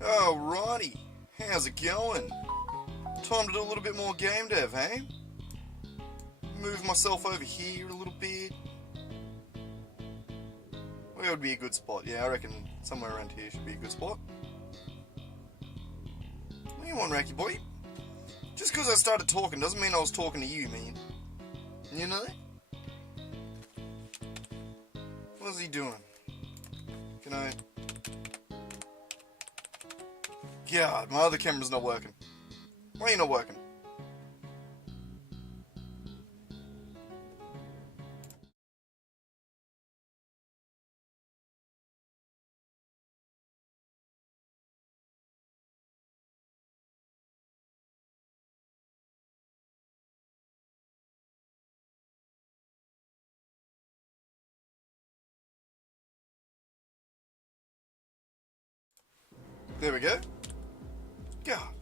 Alrighty, how's it going? Time to do a little bit more game dev, hey? Move myself over here a little bit. Where would be a good spot? Yeah, I reckon somewhere around here should be a good spot. What do you want, Racky boy? Just because I started talking doesn't mean I was talking to you, man. You know? What's he doing? Can I... God, my other camera's not working. Why are you not working? There we go. God.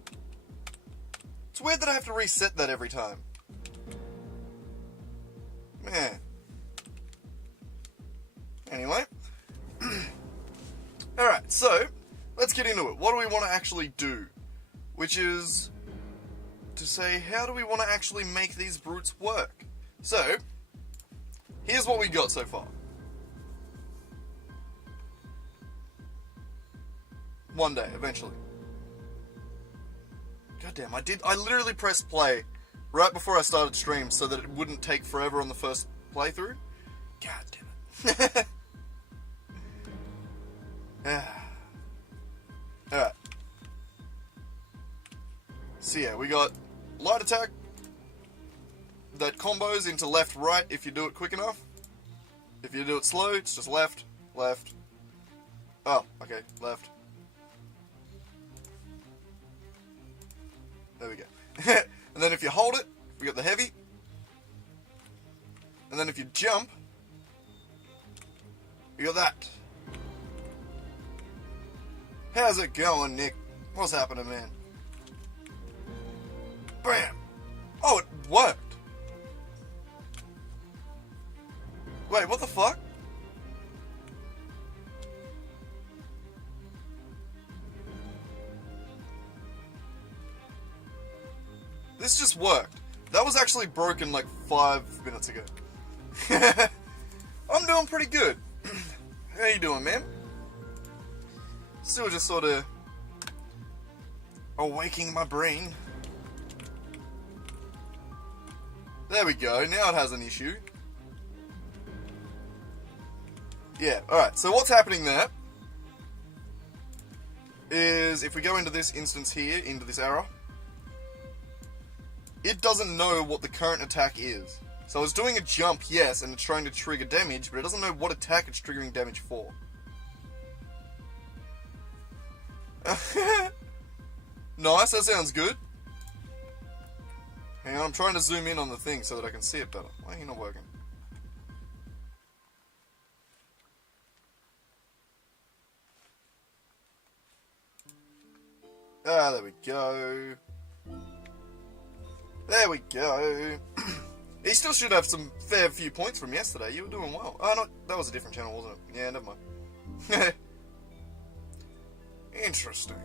It's weird that I have to reset that every time. Man. Anyway. Alright, so, let's get into it. What do we want to actually do? Which is to say, how do we want to actually make these brutes work? So, here's what we got so far. One day, eventually. Goddamn, I literally pressed play right before I started stream so that it wouldn't take forever on the first playthrough. God damn it. Alright. So yeah, we got light attack that combos into left, right if you do it quick enough. If you do it slow, it's just left, left. Oh, okay, left. There we go. And then if you hold it, we got the heavy. And then if you jump, you got that. How's it going, Nick? What's happening, man? Bam! Oh, it worked! Wait, what the fuck? This just worked. That was actually broken like 5 minutes ago. I'm doing pretty good. How you doing, man? Still just sort of awaking my brain. There we go. Now it has an issue. Yeah, alright. So what's happening there is if we go into this instance here, into this arrow, it doesn't know what the current attack is. So it's doing a jump, yes, and it's trying to trigger damage, but it doesn't know what attack it's triggering damage for. Nice, that sounds good. Hang on, I'm trying to zoom in on the thing so that I can see it better. Why are you not working? Ah, there we go. There we go. He still should have some fair few points from yesterday. You were doing well. Oh, no, that was a different channel, wasn't it? Yeah, never mind. Interesting.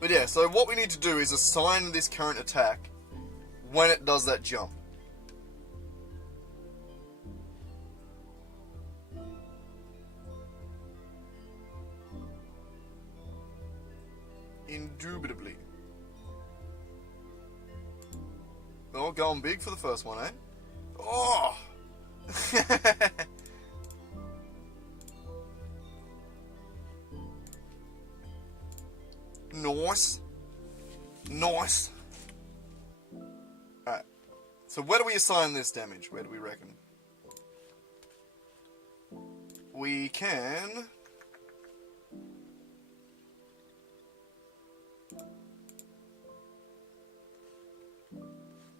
But yeah, so what we need to do is assign this current attack when it does that jump. Indubitably. Oh, going big for the first one, eh? Oh! Nice. Nice. Alright. So where do we assign this damage? Where do we reckon? We can...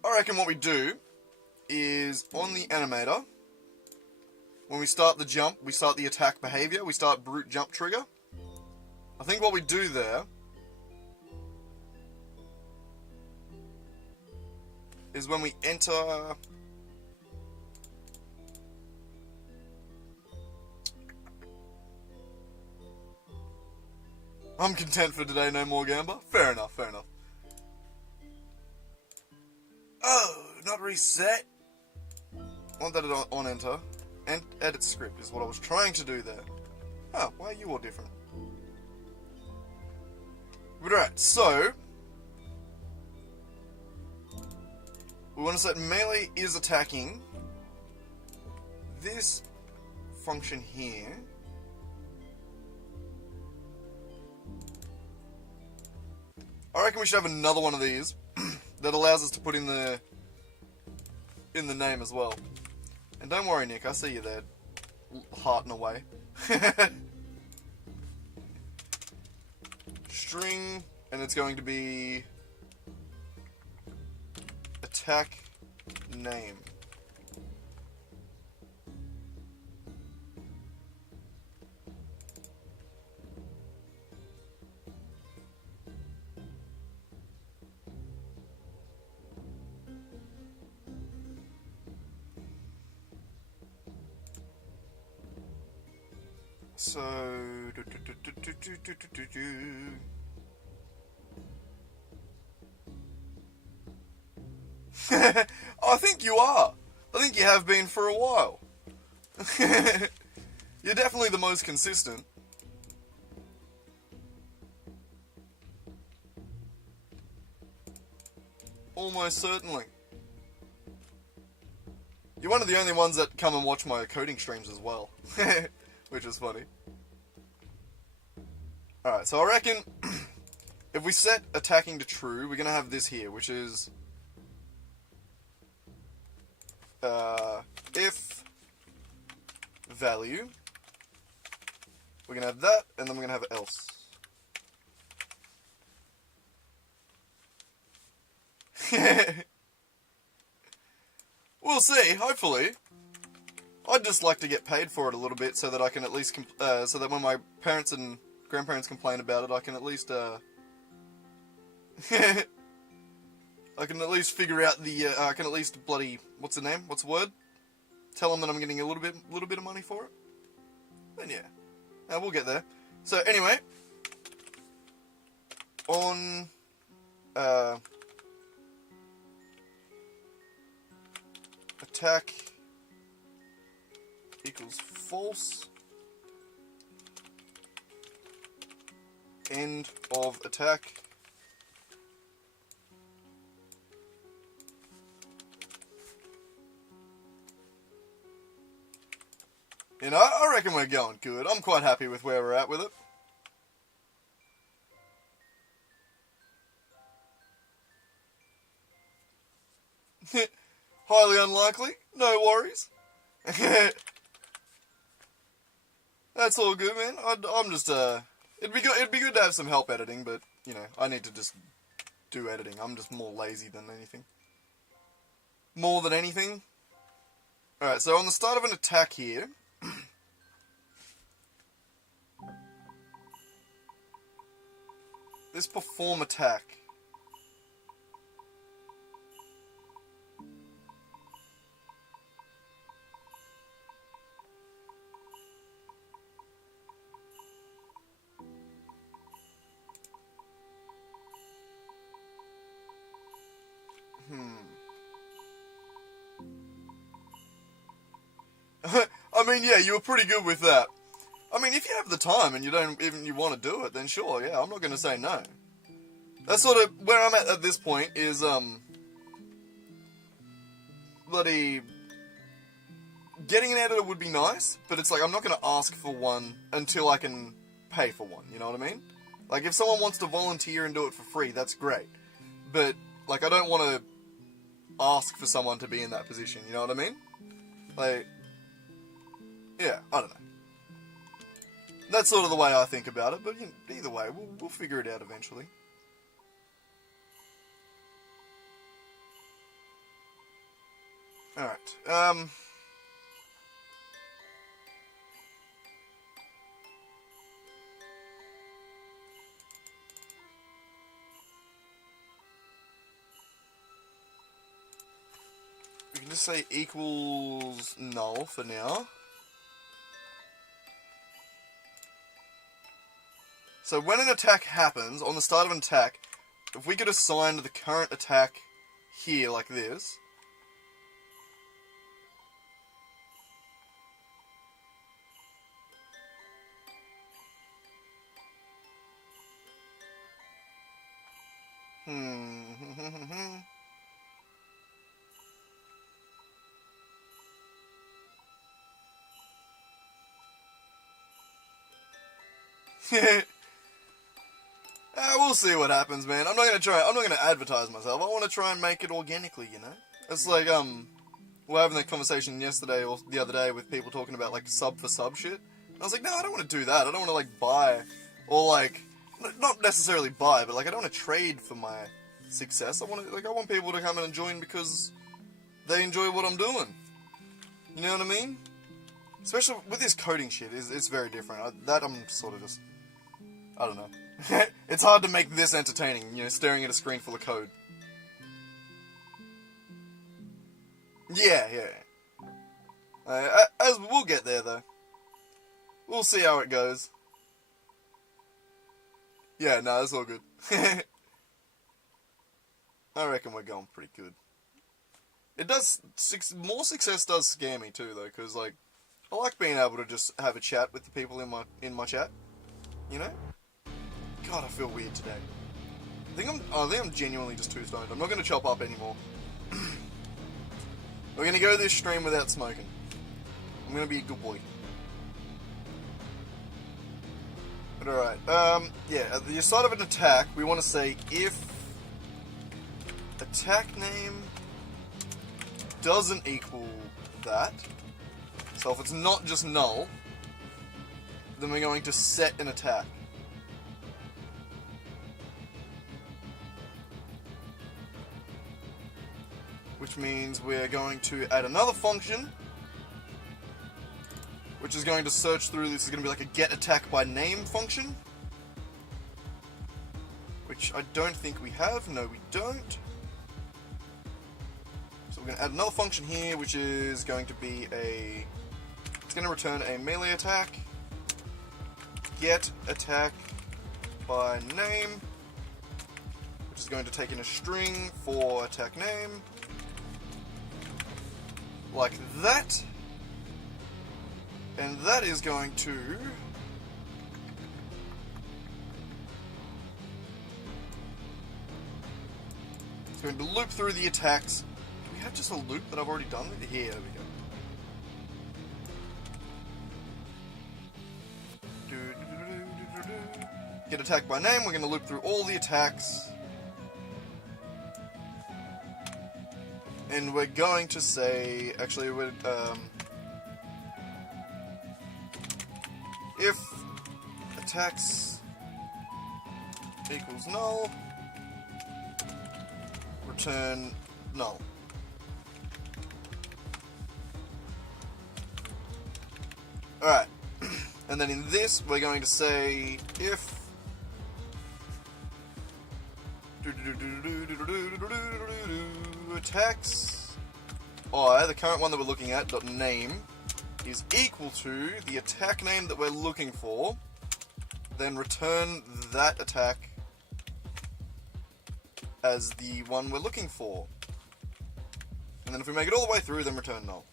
I reckon what we do is on the animator, when we start the jump, we start the attack behavior, we start brute jump trigger. I think what we do there is when we enter I'm content for today, no more gamba. Fair enough, fair enough. Oh, not reset. Want that on enter. And edit script is what I was trying to do there. Oh, why are you all different? But right, so we want to set melee is attacking this function here. I reckon we should have another one of these that allows us to put in the name as well. And don't worry, Nick, I see you there, hearting away. String, and it's going to be attack name. So, I think you are. I think you have been for a while. You're definitely the most consistent. Almost certainly. You're one of the only ones that come and watch my coding streams as well. Which is funny. Alright, so I reckon if we set attacking to true, we're going to have this here, which is if value, we're going to have that, and then we're going to have else. We'll see, hopefully. I'd just like to get paid for it a little bit so that I can at least, so that when my parents and grandparents complain about it, I can at least, I can at least figure out the, I can at least bloody, what's the name? What's the word? Tell them that I'm getting a little bit of money for it. Then yeah, we'll get there. So anyway, on, attack equals false. End of attack. You know, I reckon we're going good. I'm quite happy with where we're at with it. Highly unlikely. No worries. That's all good, man. I'm just, it'd be good to have some help editing, but, you know, I need to just do editing. I'm just more lazy than anything. More than anything. Alright, so on the start of an attack here, this perform attack. I mean, yeah, you were pretty good with that. I mean, if you have the time and you want to do it, then sure, yeah, I'm not going to say no. That's sort of where I'm at this point is, bloody, getting an editor would be nice, but it's like, I'm not going to ask for one until I can pay for one, you know what I mean? Like, if someone wants to volunteer and do it for free, that's great. But, like, I don't want to ask for someone to be in that position, you know what I mean? Like, yeah, I don't know. That's sort of the way I think about it, but either way, we'll figure it out eventually. Alright, we can just say equals null for now. So when an attack happens, on the start of an attack, if we could assign the current attack here like this. We'll see what happens, man. I'm not gonna advertise myself. I want to try and make it organically, you know? It's like, we're having that conversation yesterday or the other day with people talking about, like, sub for sub shit. And I was like, no, I don't want to do that. I don't want to, like, buy, or, like, not necessarily buy, but, like, I don't want to trade for my success. I want people to come in and join because they enjoy what I'm doing. You know what I mean? Especially with this coding shit, it's very different. I'm sort of just, I don't know. It's hard to make this entertaining, you know, staring at a screen full of code. Yeah. As we'll get there, though. We'll see how it goes. Yeah, no, it's all good. I reckon we're going pretty good. It does, more success does scare me too, though, because, like, I like being able to just have a chat with the people in my chat, you know? God, I feel weird today. I think I'm genuinely just too stoned. I'm not going to chop up anymore. We're going to go this stream without smoking. I'm going to be a good boy. But alright, yeah, at the start of an attack, we want to say if attack name doesn't equal that, so if it's not just null, then we're going to set an attack. Which means we're going to add another function, which is going to search through. This is going to be like a get attack by name function, which I don't think we have. No, we don't. So we're going to add another function here, which is going to be it's going to return a melee attack, get attack by name, which is going to take in a string for attack name, like that. And that is going to loop through the attacks. Do we have just a loop that I've already done? Here, there we go. Get attacked by name. We're going to loop through all the attacks. And we're going to say, actually, if attacks equals null, return null. Alright, and then in this we're going to say if attacks the current one that we're looking at, .name, is equal to the attack name that we're looking for, then return that attack as the one we're looking for. And then if we make it all the way through, then return null.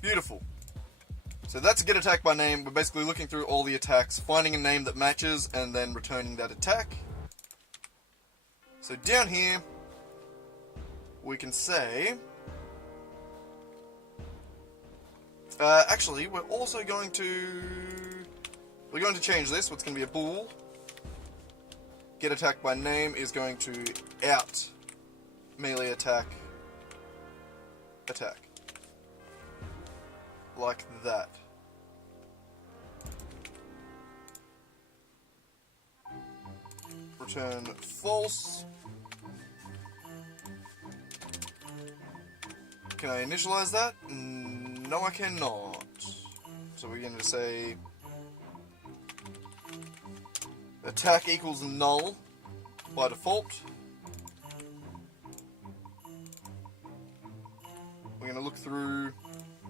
Beautiful. So that's get attack by name. We're basically looking through all the attacks, finding a name that matches, and then returning that attack. So down here, we can say... actually, we're also going to... We're going to change this. What's going to be a bool. Get attack by name is going to out melee attack. Like that. Return false. Can I initialize that? No, I cannot. So we're going to say attack equals null by default. We're going to look through,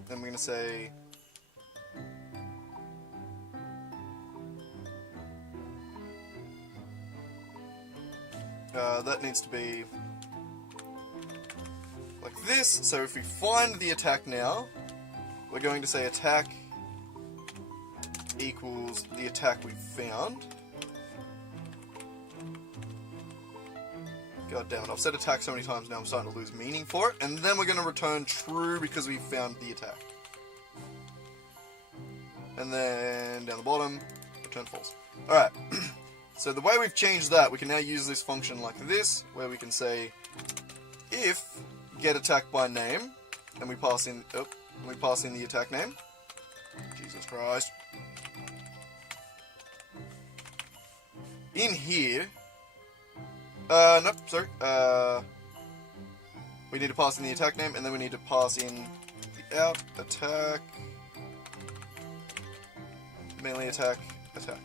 then we're going to say That needs to be like this. So if we find the attack now, we're going to say attack equals the attack we found. God damn it, I've said attack so many times now I'm starting to lose meaning for it. And then we're going to return true because we found the attack. And then down the bottom, return false. Alright, so the way we've changed that, we can now use this function like this, where we can say if get attack by name, and we pass in the attack name. Jesus Christ. In here, nope, sorry, we need to pass in the attack name, and then we need to pass in the out, attack, melee attack, attack.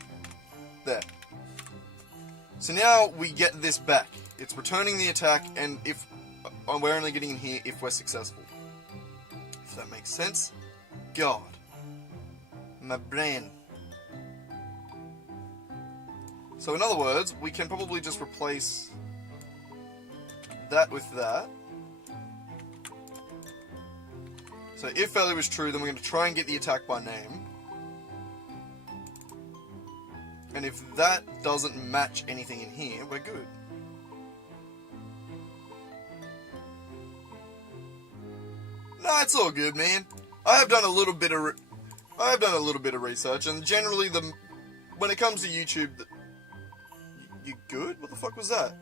There. So now we get this back. It's returning the attack, and if we're only getting in here if we're successful. If that makes sense. God. My brain. So in other words, we can probably just replace that with that. So if failure is true, then we're going to try and get the attack by name. And if that doesn't match anything in here, we're good. Nah, it's all good, man. I have done a little bit of research, and generally when it comes to YouTube, you good? What the fuck was that?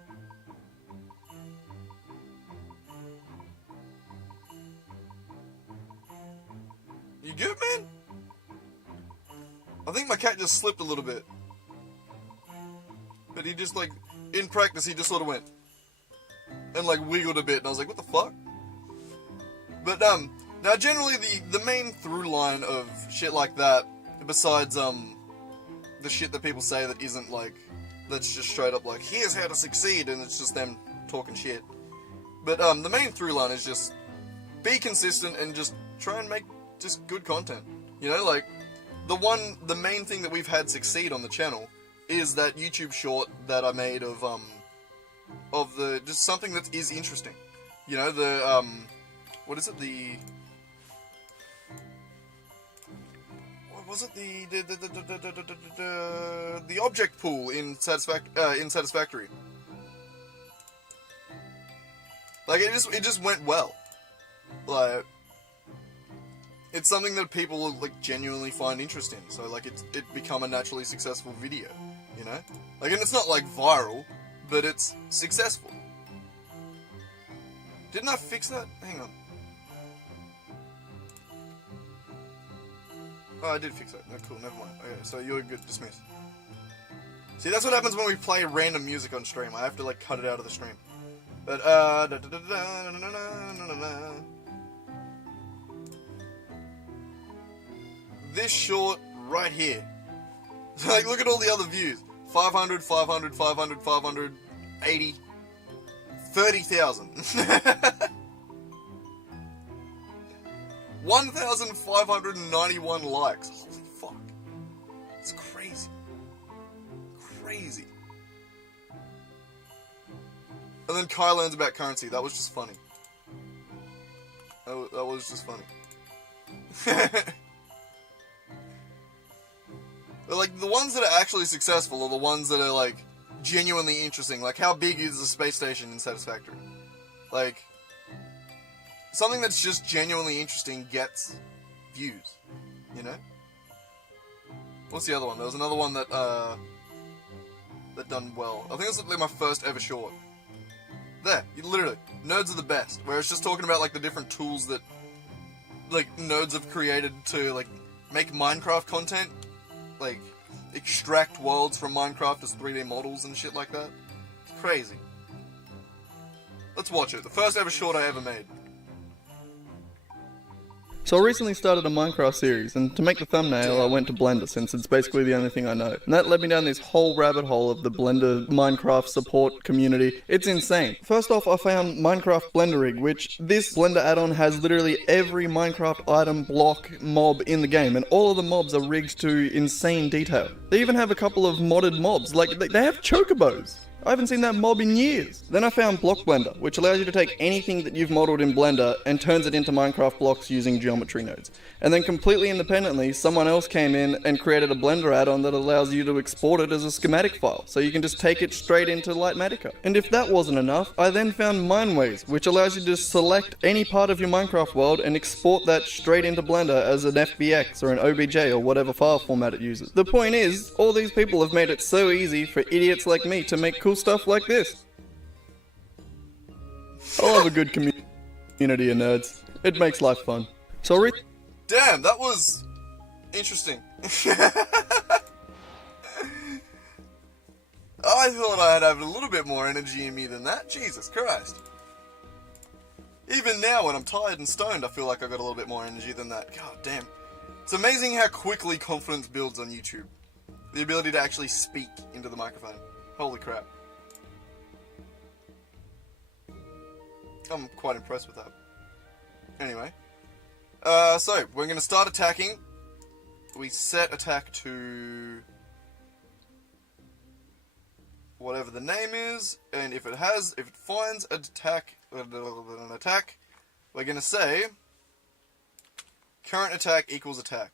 You good, man? I think my cat just slipped a little bit. But he just, like, in practice, he just sort of went and, like, wiggled a bit, and I was like, what the fuck? But, now generally the main through line of shit like that, besides, the shit that people say that isn't, like, that's just straight up, like, here's how to succeed, and it's just them talking shit. But, the main through line is just be consistent and just try and make just good content. You know, like, the main thing that we've had succeed on the channel is that YouTube short that I made of just something that is interesting. You know, the, what is it, what was it, the object pool in Satisfactory. Like, it just went well. Like, it's something that people, like, genuinely find interesting, so, like, it become a naturally successful video, you know? Like, and it's not, like, viral, but it's successful. Didn't I fix that? Hang on. Oh, I did fix that. No, cool, never mind. Okay, so you're good, dismissed. See, that's what happens when we play random music on stream. I have to, like, cut it out of the stream. But, this short right here. Like, look at all the other views. 500, 500, 500, 500, 80, 30,000. 1,591 likes. Holy fuck. It's crazy. Crazy. And then Kai learns about currency. That was just funny. That was just funny. But, like, the ones that are actually successful are the ones that are, like, genuinely interesting. Like, how big is the space station in Satisfactory? Like, something that's just genuinely interesting gets views, you know? What's the other one? There was another one that done well. I think it was, like, my first ever short. There, literally, nerds are the best. Where it's just talking about, like, the different tools that, like, nerds have created to, like, make Minecraft content. Like, extract worlds from Minecraft as 3D models and shit like that. It's crazy. Let's watch it. The first ever short I ever made. So I recently started a Minecraft series, and to make the thumbnail I went to Blender, since it's basically the only thing I know. And that led me down this whole rabbit hole of the Blender Minecraft support community. It's insane. First off, I found Minecraft Blender Rig, which this Blender add-on has literally every Minecraft item, block, mob in the game, and all of the mobs are rigged to insane detail. They even have a couple of modded mobs, like they have chocobos. I haven't seen that mob in years. Then I found Block Blender, which allows you to take anything that you've modeled in Blender and turns it into Minecraft blocks using geometry nodes. And then completely independently, someone else came in and created a Blender add-on that allows you to export it as a schematic file, so you can just take it straight into Lightmatica. And if that wasn't enough, I then found Mineways, which allows you to select any part of your Minecraft world and export that straight into Blender as an FBX or an OBJ or whatever file format it uses. The point is, all these people have made it so easy for idiots like me to make cool stuff like this. I love a good community of nerds. It makes life fun. So I'll read... Damn, that was interesting. I thought I'd have a little bit more energy in me than that. Jesus Christ. Even now, when I'm tired and stoned, I feel like I got a little bit more energy than that. God damn. It's amazing how quickly confidence builds on YouTube. The ability to actually speak into the microphone. Holy crap. I'm quite impressed with that. Anyway. So, we're going to start attacking. We set attack to whatever the name is, and if it finds an attack, we're going to say current attack equals attack.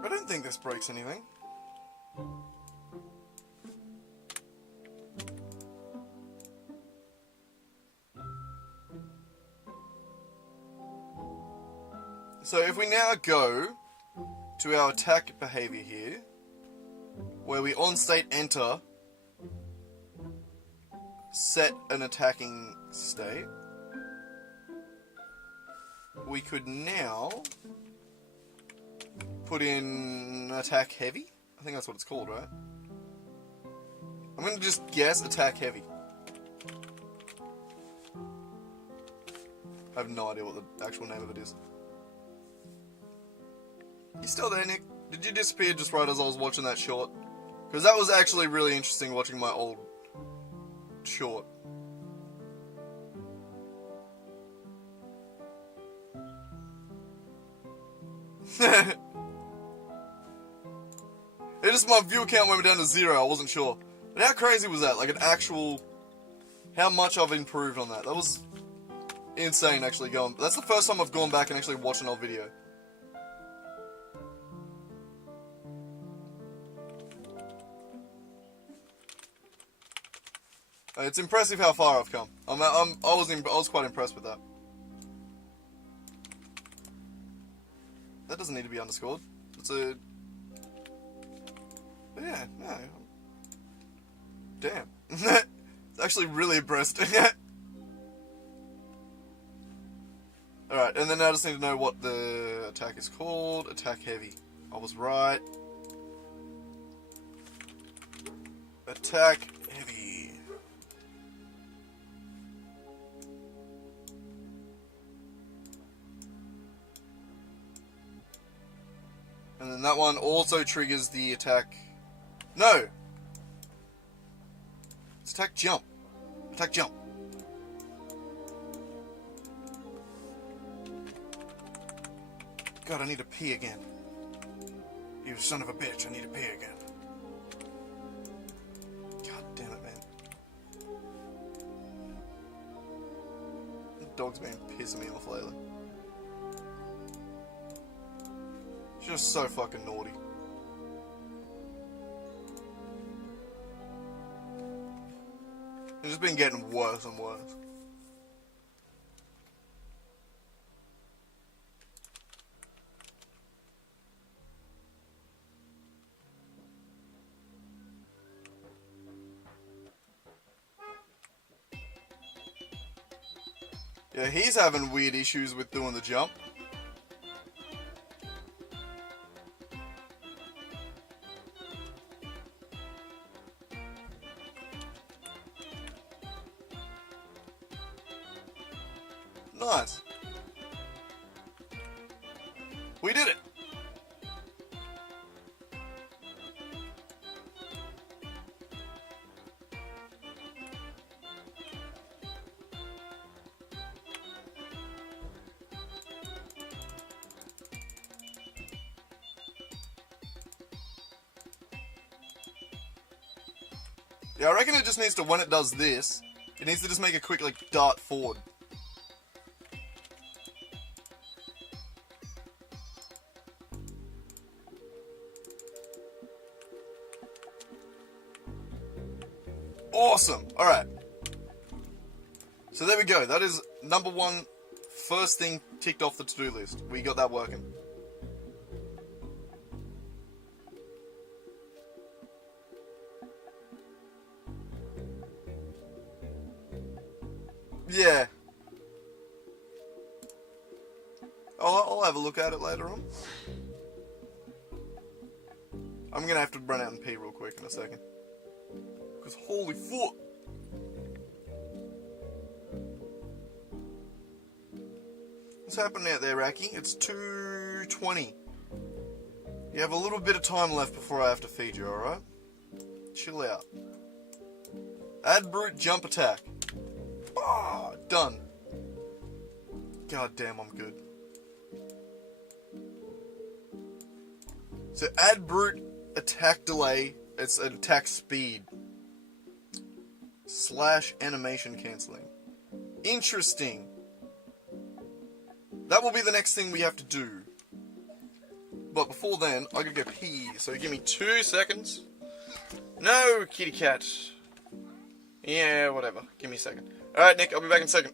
I don't think this breaks anything. So if we now go to our attack behavior here, where we on state enter, set an attacking state, we could now put in attack heavy. I think that's what it's called, right? I'm gonna just guess attack heavy. I have no idea what the actual name of it is. You still there, Nick? Did you disappear just right as I was watching that short? Because that was actually really interesting watching my old short. It just, my view count went down to 0, I wasn't sure. But how crazy was that? Like an actual... How much I've improved on that. That was insane, actually, going... That's the first time I've gone back and actually watched an old video. It's impressive how far I've come. I was quite impressed with that. That doesn't need to be underscored. It's a... But yeah, no. Damn. It's actually really impressed. Alright, and then I just need to know what the attack is called. Attack heavy. I was right. Attack heavy. And then that one also triggers the attack... No! It's attack jump. Attack jump. God, I need to pee again. You son of a bitch, I need to pee again. God damn it, man. The dog's been pissing me off lately. She's just so fucking naughty. It's just been getting worse and worse. Yeah, he's having weird issues with doing the jump. Nice. We did it. Yeah, I reckon it just needs to, when it does this, it needs to just make a quick, like, dart forward. Awesome! Alright. So there we go. That is number one, first thing ticked off the to-do list. We got that working. Yeah. I'll have a look at it later on. I'm gonna have to run out and pee real quick in a second. Because holy fuck! What's happening out there, Racky? It's 2:20. You have a little bit of time left before I have to feed you, alright? Chill out. Add brute jump attack. Ah, done. God damn, I'm good. So add brute attack delay. It's an attack speed. / animation cancelling. Interesting. That will be the next thing we have to do. But before then, I gotta go pee. So give me 2 seconds. No, kitty cat. Yeah, whatever. Give me a second. Alright, Nick, I'll be back in a second.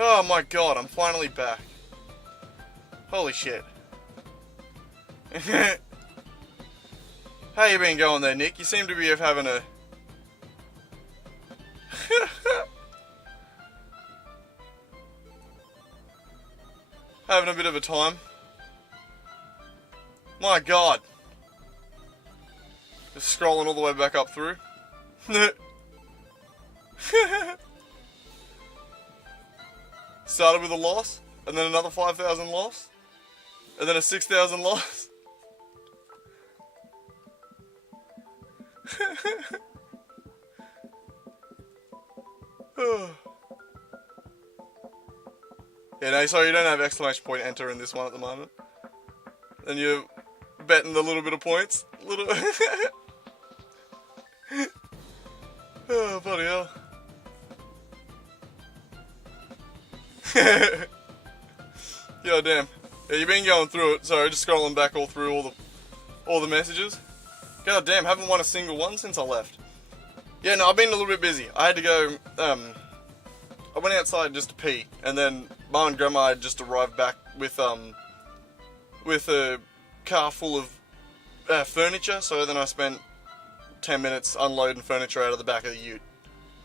Oh my god, I'm finally back. Holy shit. How you been going there, Nick? You seem to be having a... having a bit of a time. My god. Just scrolling all the way back up through. Started with a loss, and then another 5,000 loss, and then a 6,000 loss. Yeah, no, sorry, you don't have exclamation point enter in this one at the moment. And you're betting the little bit of points. Little. Oh, bloody hell. God damn. Yeah, you've been going through it. Sorry, just scrolling back all through all the messages. God damn, haven't won a single one since I left. Yeah, no, I've been a little bit busy. I had to go, I went outside just to pee, and then Mum and Grandma had just arrived back with a car full of furniture, so then I spent 10 minutes unloading furniture out of the back of the ute,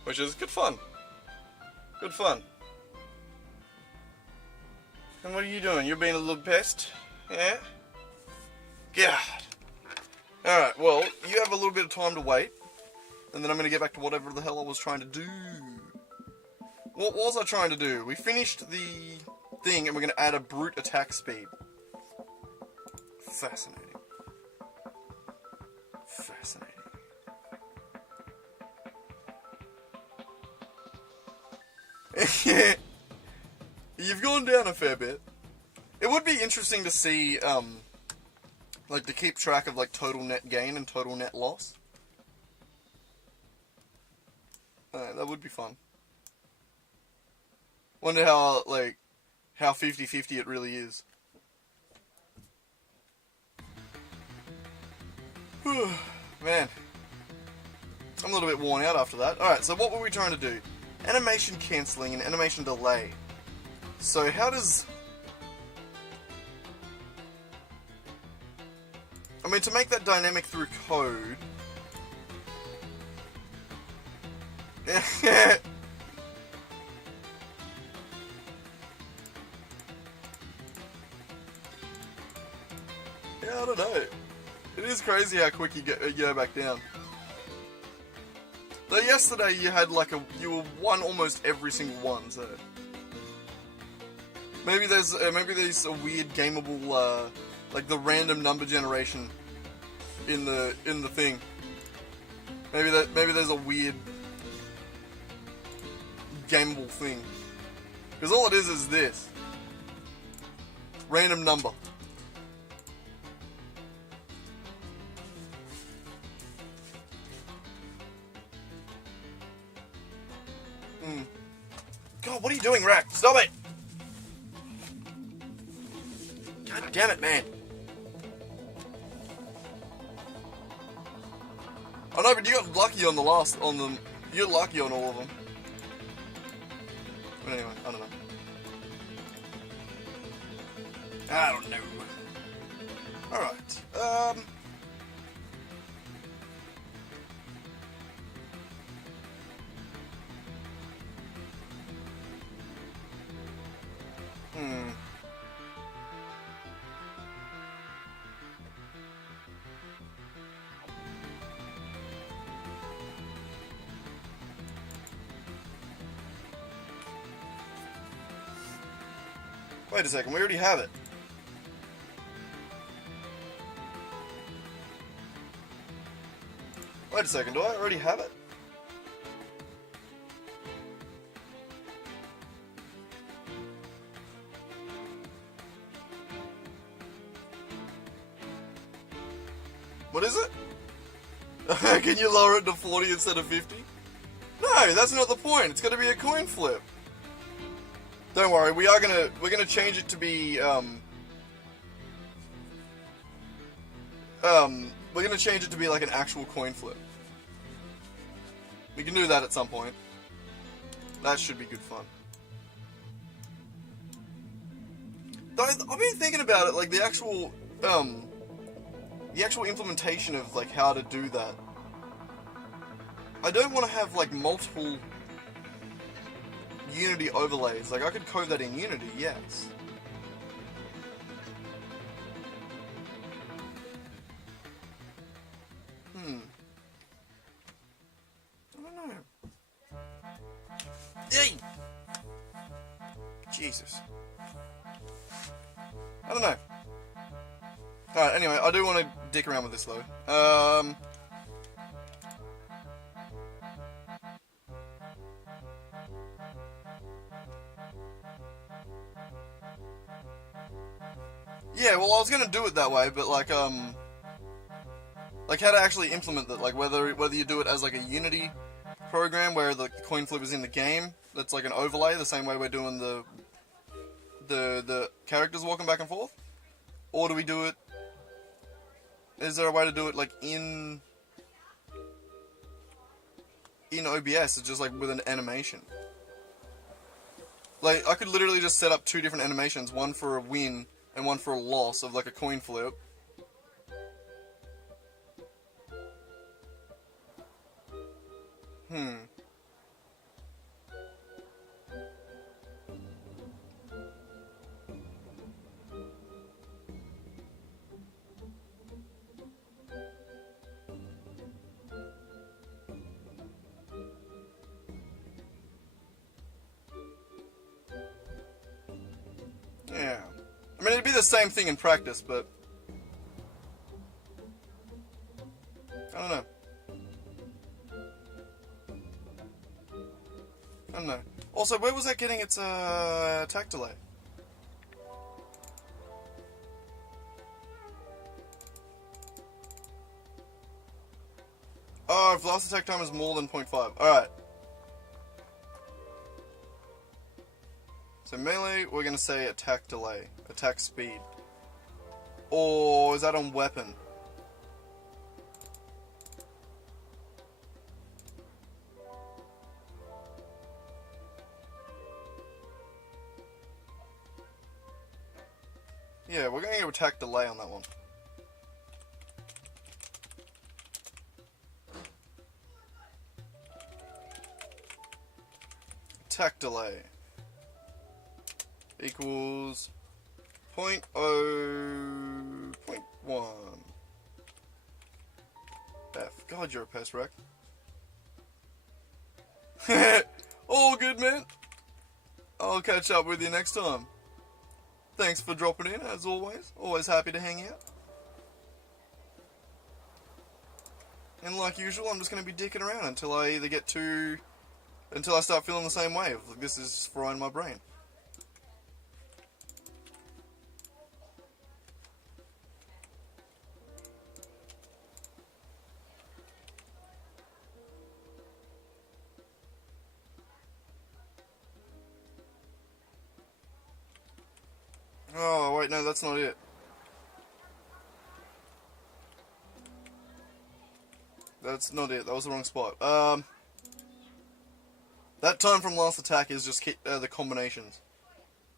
which is good fun. Good fun. And what are you doing? You're being a little pest? Yeah? God. Alright, well, you have a little bit of time to wait, and then I'm going to get back to whatever the hell I was trying to do. What was I trying to do? We finished the thing, and we're going to add a brute attack speed. Fascinating. Fascinating. You've gone down a fair bit. It would be interesting to see, like, to keep track of, like, total net gain and total net loss. That would be fun. Wonder how, like, how 50-50 it really is. Whew, man. I'm a little bit worn out after that. Alright, so what were we trying to do? Animation cancelling and animation delay. So how does... I mean, to make that dynamic through code... Yeah, I don't know. It is crazy how quick you go back down. Though yesterday you had like you won almost every single one, so... Maybe there's a weird gameable, like the random number generation in the thing. Maybe there's a weird gameable thing. Because all it is this. Random number. God, what are you doing, Rack? Stop it! God damn it, man. I know, but you got lucky on them. You're lucky on all of them. But anyway, I don't know. I don't know. Alright, Wait a second, we already have it. Wait a second, do I already have it? What is it? Can you lower it to 40 instead of 50? No, that's not the point. It's gonna be a coin flip. Don't worry, we're gonna change it to be we're gonna change it to be like an actual coin flip. We can do that at some point. That should be good fun. I've been thinking about it, like the actual implementation of like how to do that. I don't want to have like multiple Unity overlays. Like I could code that in Unity, yes. I don't know. Yay! Jesus. I don't know. Alright, anyway, I do want to dick around with this though. Yeah, well, I was gonna do it that way, but like how to actually implement that, like whether you do it as like a Unity program where the coin flip is in the game, that's like an overlay, the same way we're doing the characters walking back and forth, or do we do it? Is there a way to do it like in OBS? It's just like with an animation. Like I could literally just set up two different animations, one for a win and one for a loss of like a coin flip. Yeah. I mean, it'd be the same thing in practice, but I don't know. I don't know. Also, where was that getting its attack delay? Oh, if last attack time is more than 0.5. Alright. So melee, we're going to say attack delay. Attack speed. Or is that on weapon? Yeah, we're going to go attack delay on that one. Attack delay equals 0.0.1. F. God, you're a pest wreck. All good, man. I'll catch up with you next time. Thanks for dropping in, as always. Always happy to hang out. And like usual, I'm just going to be dicking around until I either until I start feeling the same way. Like, this is frying my brain. Oh, wait, no, that's not it. That's not it. That was the wrong spot. That time from last attack is just the combinations.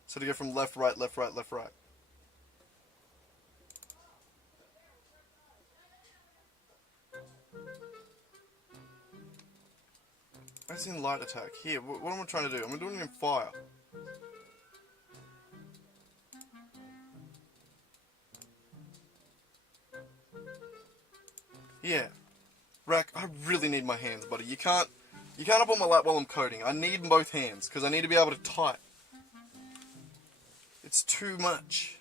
So to go from left, right, left, right, left, right. That's in light attack. Here, what am I trying to do? I'm doing it in fire. Yeah. Rack, I really need my hands, buddy. You can't up on my lap while I'm coding. I need both hands, because I need to be able to type. It's too much.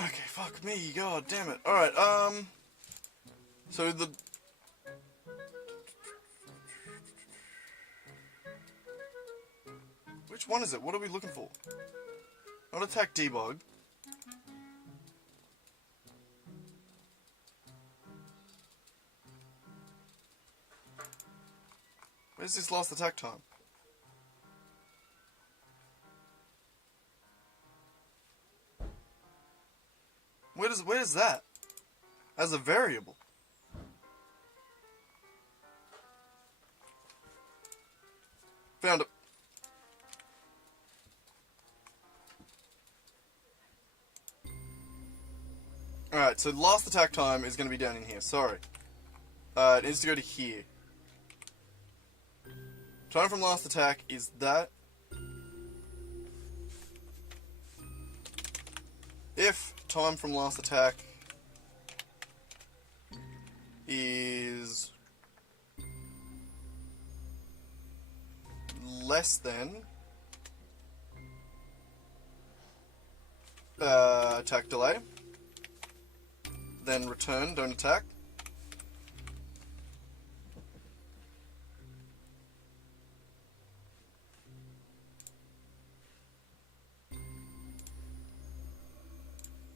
Okay, fuck me, god damn it. Alright, so the... Which one is it? What are we looking for? Not attack debug. Where's this last attack time? Where's that? As a variable. Found it. Alright, so last attack time is going to be down in here. Sorry. It needs to go to here. Time from last attack is that. If time from last attack is less than attack delay, then return, don't attack.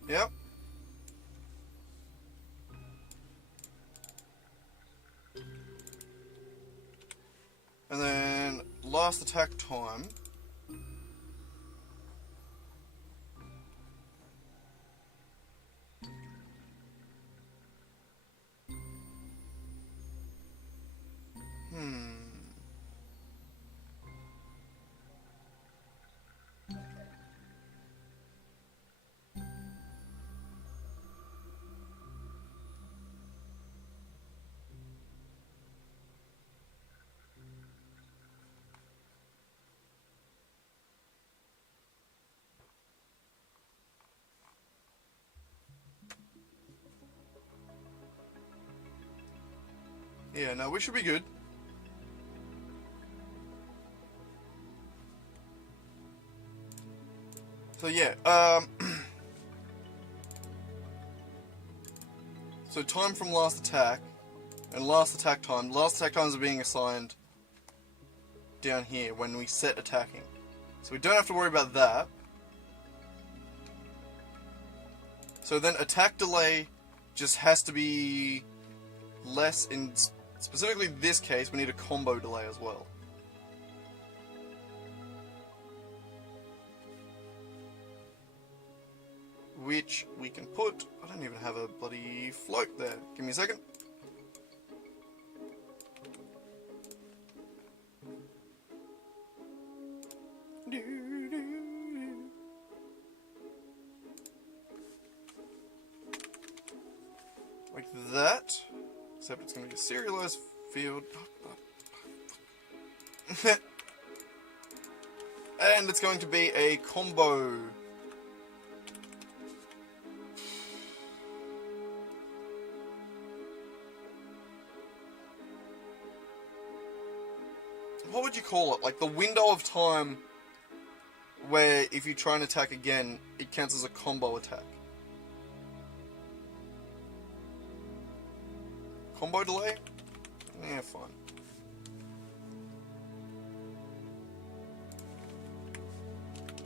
Yep. And then last attack time. Yeah, no, we should be good. So yeah, so time from last attack, and last attack times are being assigned down here when we set attacking. So we don't have to worry about that. So then attack delay just has to be less in, specifically this case, we need a combo delay as well. Which we can put, I don't even have a bloody float there. Give me a second. Like that. Except it's going to be a serialized field. And it's going to be a combo. What would you call it? Like the window of time where if you try and attack again, it counts as a combo attack. Combo delay? Yeah, fine.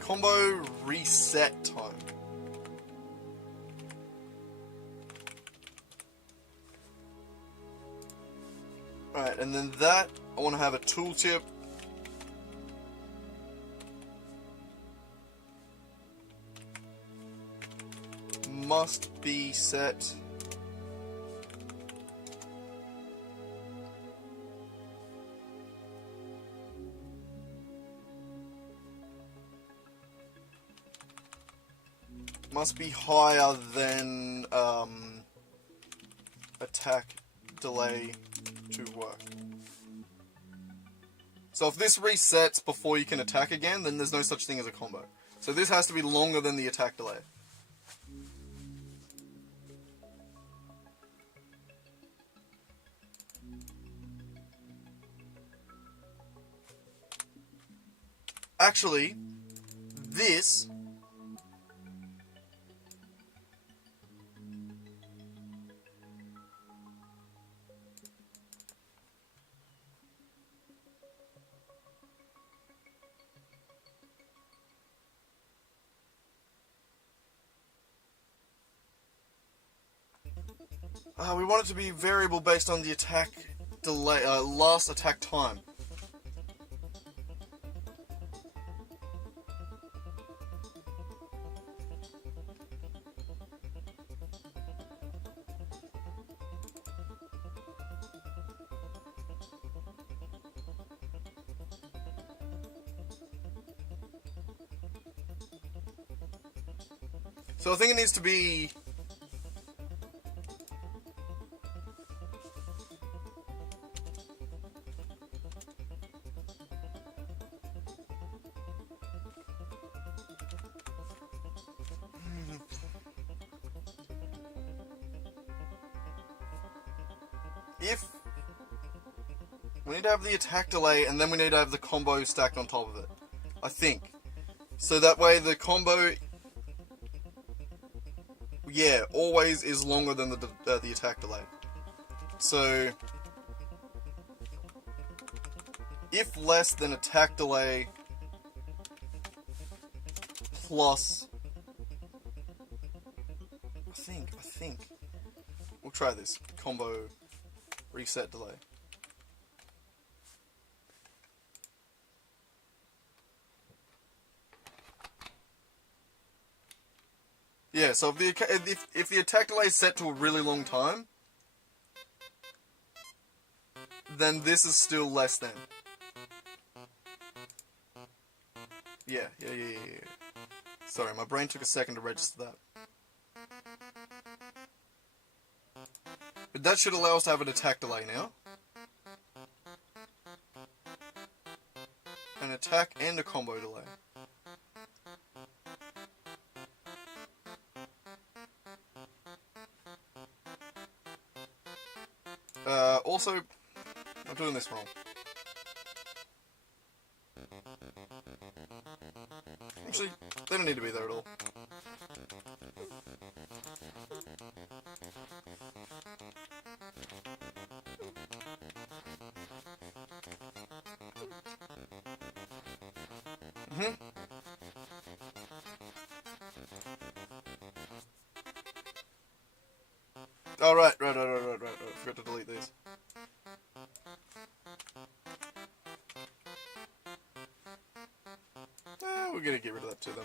Combo reset time. Alright, and then that, I want to have a tooltip. Must be set. Must be higher than attack delay to work. So if this resets before you can attack again, then there's no such thing as a combo. So this has to be longer than the attack delay. Actually, this We want it to be variable based on the attack delay, last attack time. So I think it needs to be... If... We need to have the attack delay, and then we need to have the combo stacked on top of it. I think. So that way the combo... Yeah, always is longer than the attack delay. So... If less than attack delay... Plus... I think... We'll try this. Combo... Reset delay. Yeah, so if the attack delay is set to a really long time, then this is still less than. Yeah. Sorry, my brain took a second to register that. But that should allow us to have an attack delay now. An attack and a combo delay. Also, I'm doing this wrong. Actually, they don't need to be there at all. Oh, right. I forgot to delete these. We're gonna get rid of that too, then.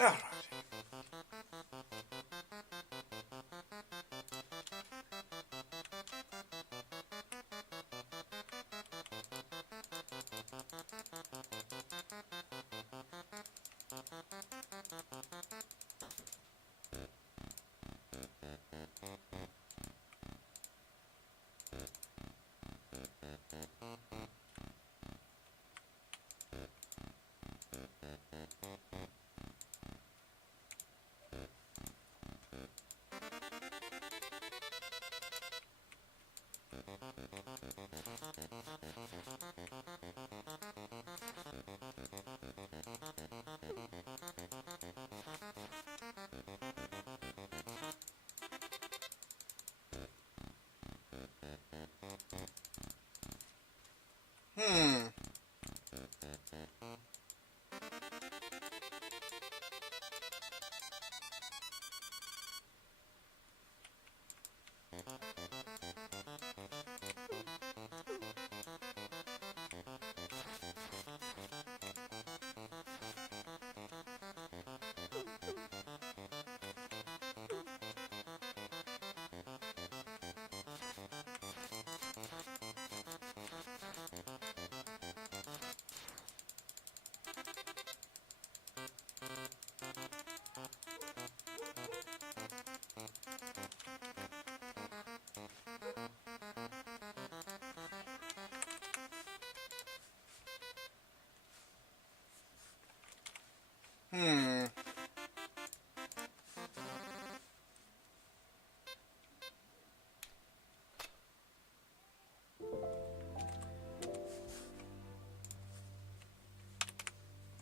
Alright.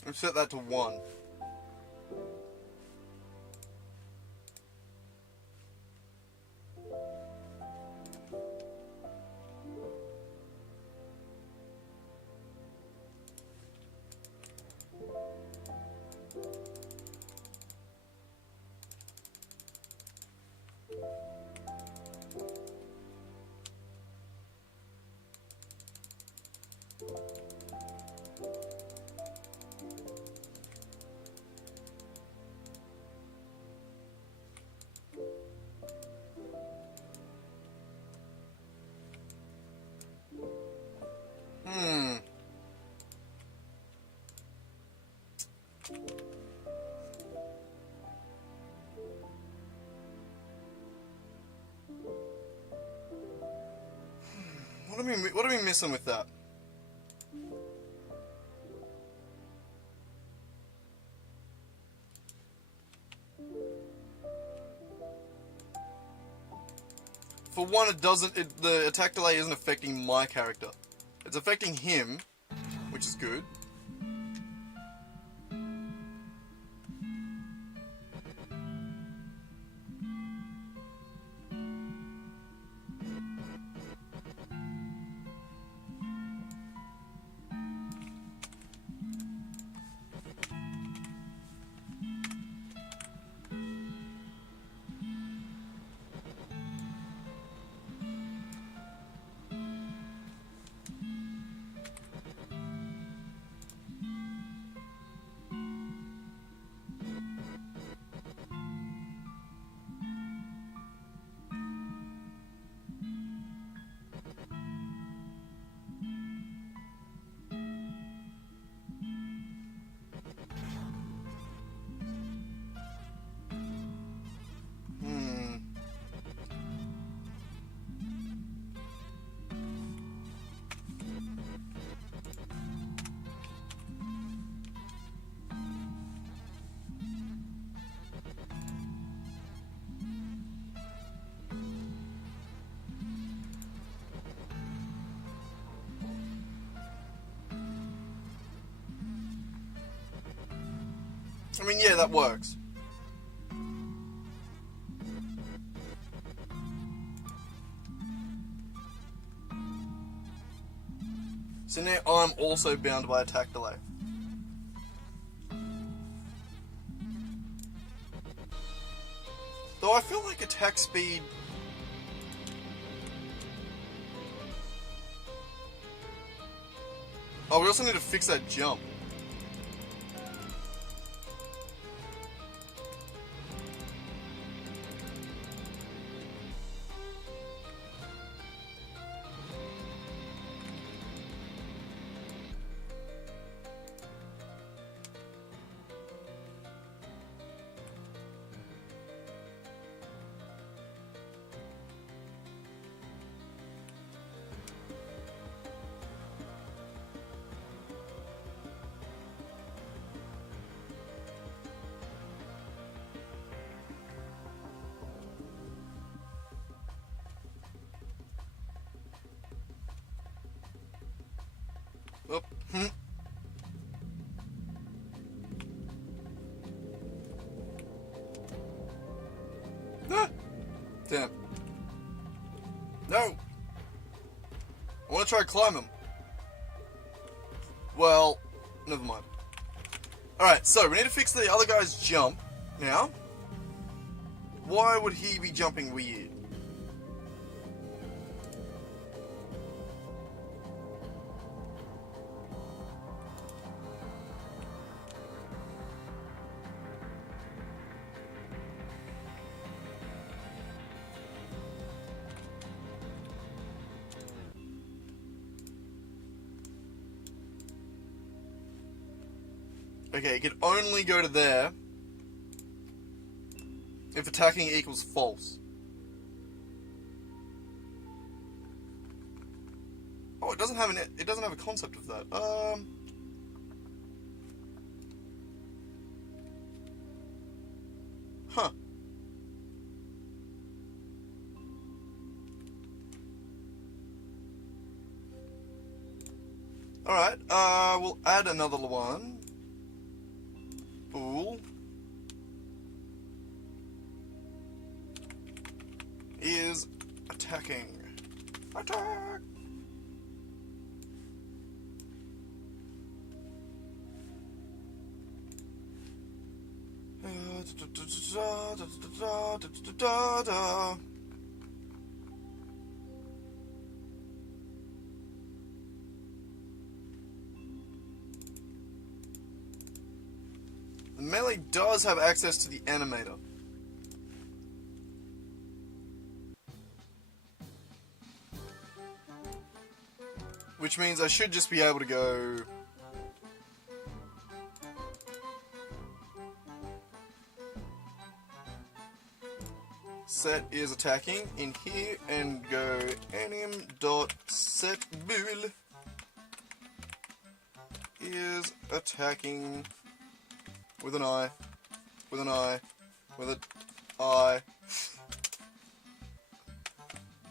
I've set that to 1. What are we missing with that? For one, the attack delay isn't affecting my character. It's affecting him, which is good. I mean, yeah, that works. So now I'm also bound by attack delay. Though I feel like attack speed... Oh, we also need to fix that jump. Oh. Ah! Damn. No! I want to try to climb him. Well, never mind. Alright, so we need to fix the other guy's jump now. Why would he be jumping weird? Okay, it can only go to there if attacking equals false. Oh, it doesn't have a concept of that. Huh. Alright, we'll add another one. Fool is attacking. Attack! The melee does have access to the animator. Which means I should just be able to go... set is attacking in here and go anim.setBool is attacking with an eye, with an eye, with an eye.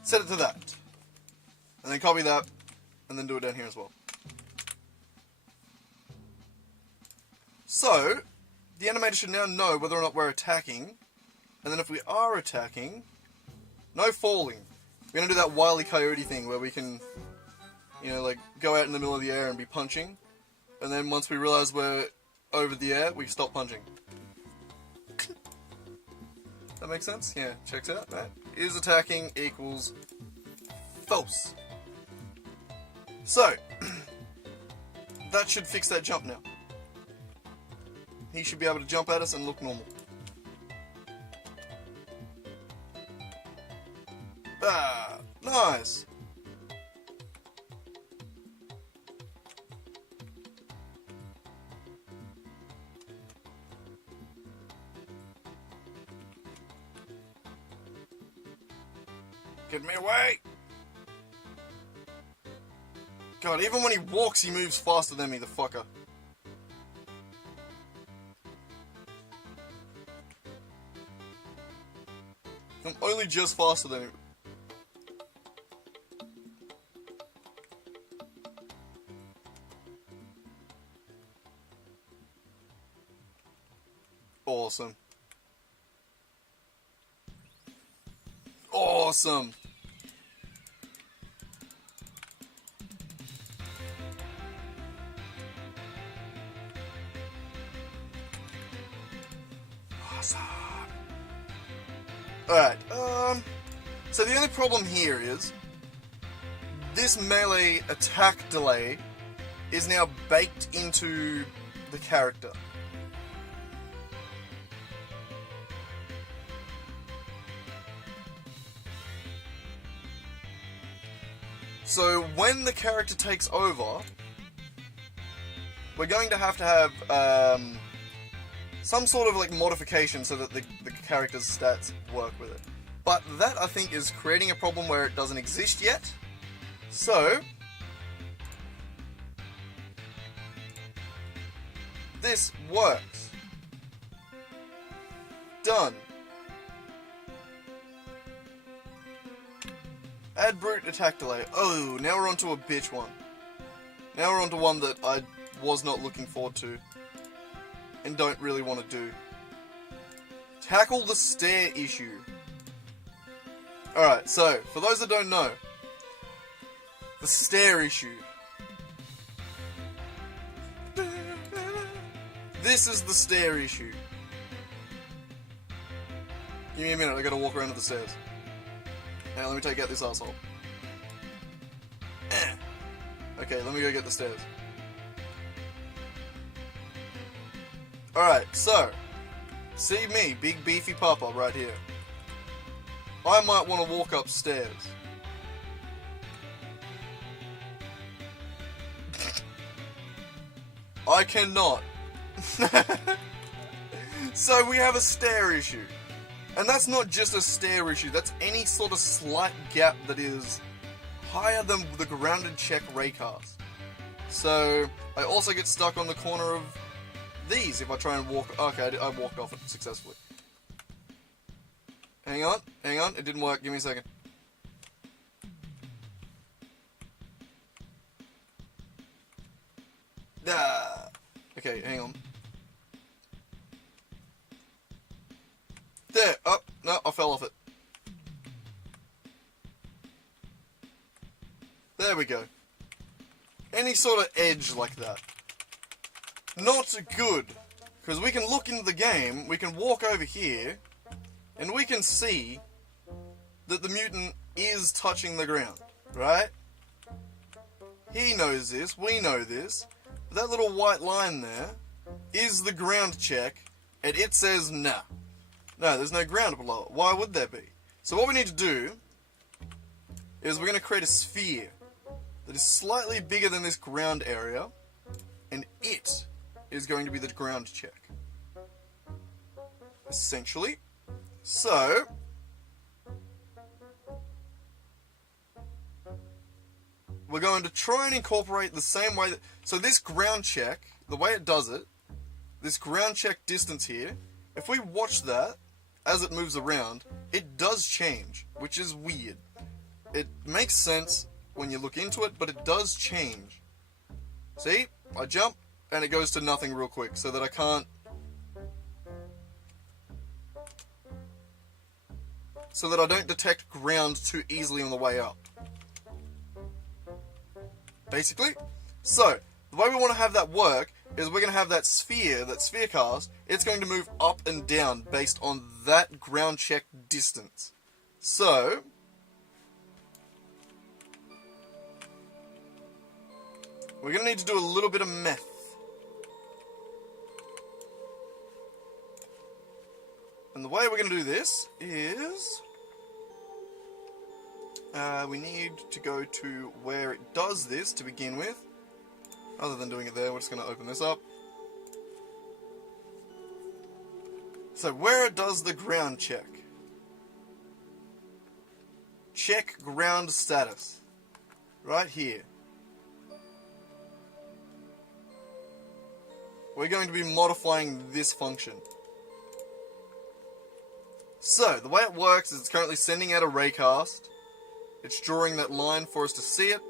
Set it to that. And then copy that, and then do it down here as well. So, the animator should now know whether or not we're attacking, and then if we are attacking, no falling. We're going to do that Wile E. Coyote thing where we can, you know, like, go out in the middle of the air and be punching, and then once we realize we're over the air, we stop punching. That makes sense? Yeah, checks out. That is attacking equals false. So, that should fix that jump now. He should be able to jump at us and look normal. Ah, nice. Get me away! God, even when he walks, he moves faster than me, the fucker. I'm only just faster than him. Awesome. Awesome. Awesome. Alright, so the only problem here is this melee attack delay is now baked into the character. So when the character takes over, we're going to have some sort of like modification so that the character's stats work with it. But that, I think, is creating a problem where it doesn't exist yet. So this works. Done. Add brute attack delay. Oh, now we're onto a bitch one. Now we're onto one that I was not looking forward to and don't really want to do. Tackle the stare issue. Alright, so, for those that don't know, the stare issue. This is the stare issue. Give me a minute, I gotta walk around to the stairs. Now, let me take out this asshole. Okay, let me go get the stairs. Alright, so, see me, big beefy papa right here. I might want to walk upstairs. I cannot. So we have a stare issue. And that's not just a stare issue, that's any sort of slight gap that is higher than the grounded check raycast. So I also get stuck on the corner of these if I try and walk. Okay, I walked off it successfully. Hang on, it didn't work, give me a second. Ah. Okay, hang on. There, oh, no, I fell off it. There we go. Any sort of edge like that. Not good. Because we can look into the game, we can walk over here, and we can see that the mutant is touching the ground, right? He knows this, we know this. But that little white line there is the ground check, and it says nah. No, there's no ground below it. Why would there be? So what we need to do is we're going to create a sphere that is slightly bigger than this ground area, and it is going to be the ground check. Essentially. So, we're going to try and incorporate the same way that... So this ground check, the way it does it, this ground check distance here, if we watch that, as it moves around, it does change, which is weird. It makes sense when you look into it, but it does change. See? I jump, and it goes to nothing real quick, so that I can't... So that I don't detect ground too easily on the way up. Basically. So, the way we want to have that work is we're going to have that sphere cast, it's going to move up and down based on that ground check distance. So, we're going to need to do a little bit of math. And the way we're going to do this is... we need to go to where it does this to begin with. Other than doing it there, we're just going to open this up. So where it does the ground check. Check ground status. Right here. We're going to be modifying this function. So, the way it works is it's currently sending out a raycast. It's drawing that line for us to see it.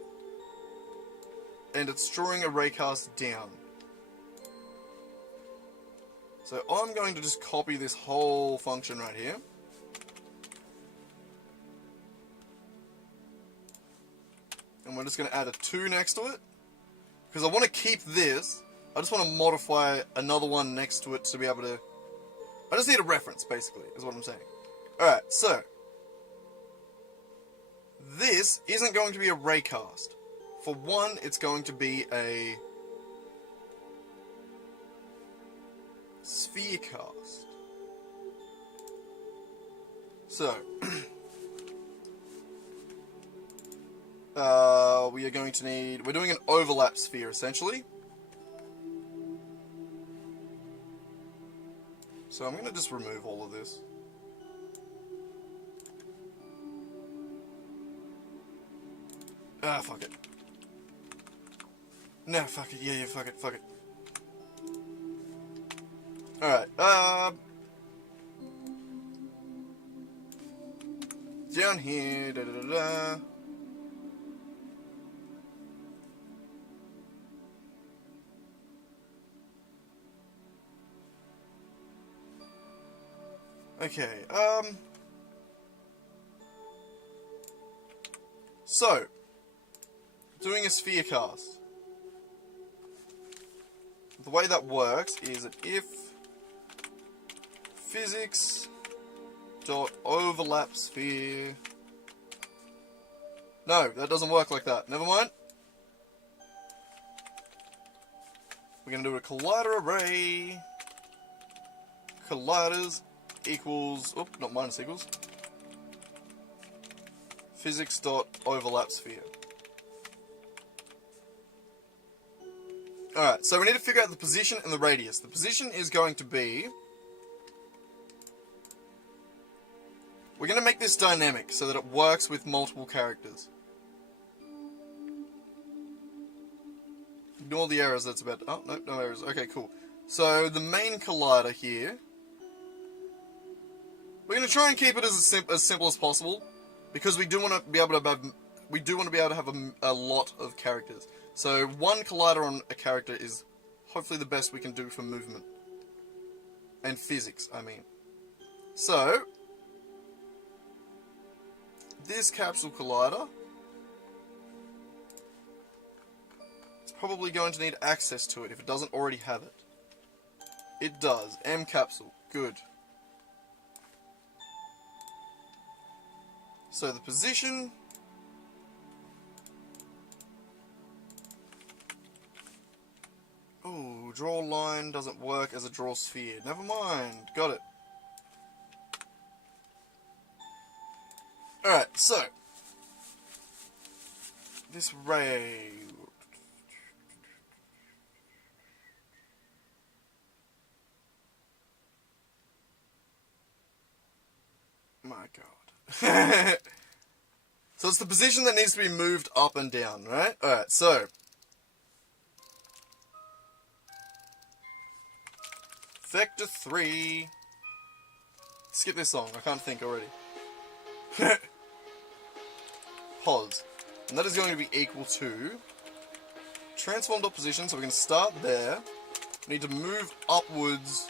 And it's drawing a raycast down. So I'm going to just copy this whole function right here. And we're just going to add a 2 next to it. Because I want to keep this. I just want to modify another one next to it to be able to... I just need a reference, basically, is what I'm saying. Alright, so... This isn't going to be a raycast. For one, it's going to be a sphere cast. So, we are going to need... We're doing an overlap sphere, essentially. So I'm going to just remove all of this. Ah, fuck it. No, fuck it. Yeah, fuck it. Alright, down here, da-da-da-da. Okay, so, doing a sphere cast. The way that works is that if physics dot overlap sphere... No, that doesn't work like that. Never mind. We're going to do a collider array. Colliders equals... Oh, not minus equals. Physics dot overlap sphere. Alright, so we need to figure out the position and the radius. The position is going to be... We're going to make this dynamic so that it works with multiple characters. Ignore the errors that's about... Oh, no, no errors. Okay, cool. So, the main collider here... We're going to try and keep it as simple as possible. Because we do want to be able to have... We do want to be able to have a lot of characters. So, one collider on a character is hopefully the best we can do for movement. And physics, I mean. So... This capsule collider... It's probably going to need access to it if it doesn't already have it. It does. M capsule. Good. So the position... Ooh, draw line doesn't work as a draw sphere. Never mind. Got it. Alright, so... This ray... My god. So it's the position that needs to be moved up and down, right? Alright, so Vector 3. Skip this song, I can't think already. Pos. And that is going to be equal to transformed opposition, so we're going to start there. We need to move upwards.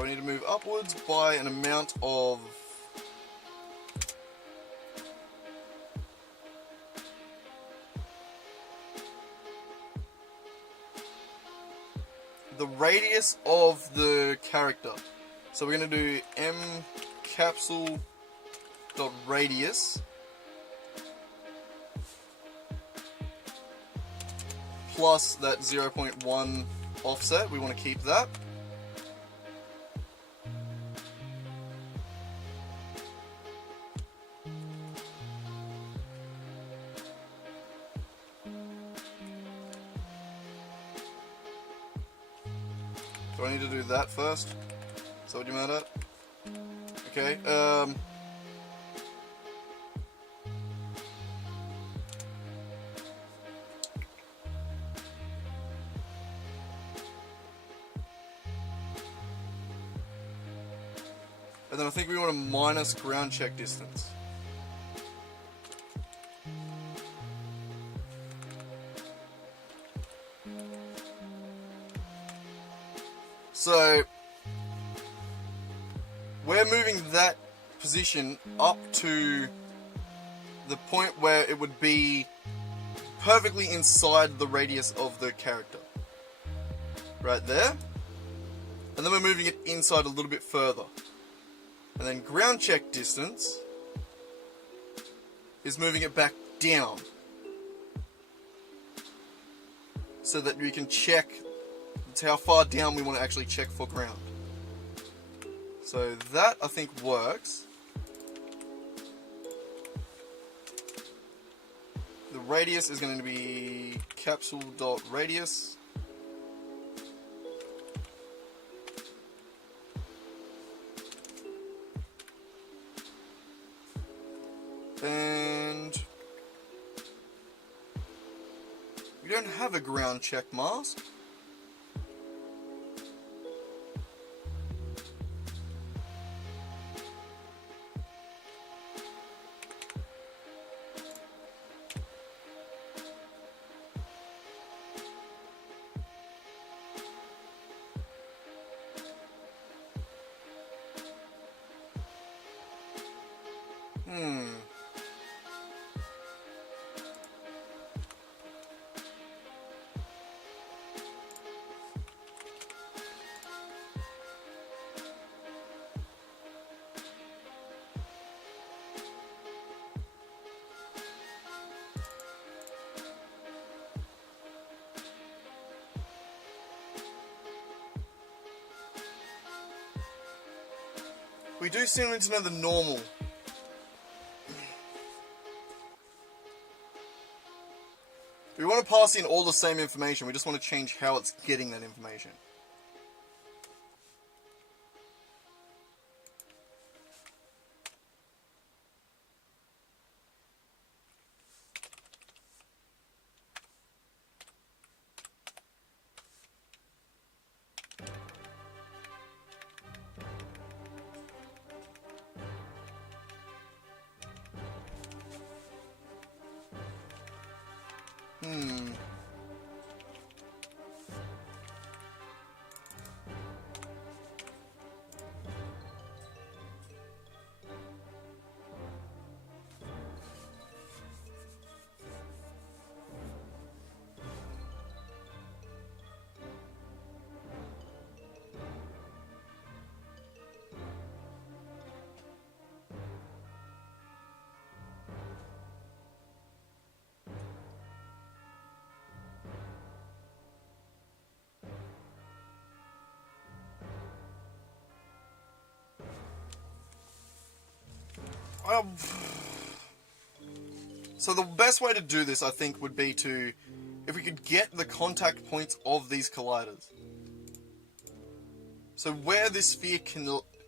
We need to move upwards by an amount of the radius of the character. So we're going to do m capsule dot radius plus that 0.1 offset. We want to keep that. Do I need to do that first? Is that what you meant at? Okay, and then I think we want to minus ground check distance. So we're moving that position up to the point where it would be perfectly inside the radius of the character. Right there. And then we're moving it inside a little bit further. And then ground check distance is moving it back down. So that we can check how far down we want to actually check for ground. So that, I think, works. The radius is going to be capsule.radius. And we don't have a ground check mask. We do still need to know the normal. We want to pass in all the same information, we just want to change how it's getting that information. So the best way to do this, I think, would be to if we could get the contact points of these colliders. So where this sphere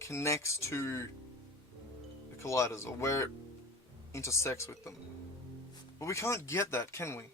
connects to the colliders, or where it intersects with them. But we can't get that, can we?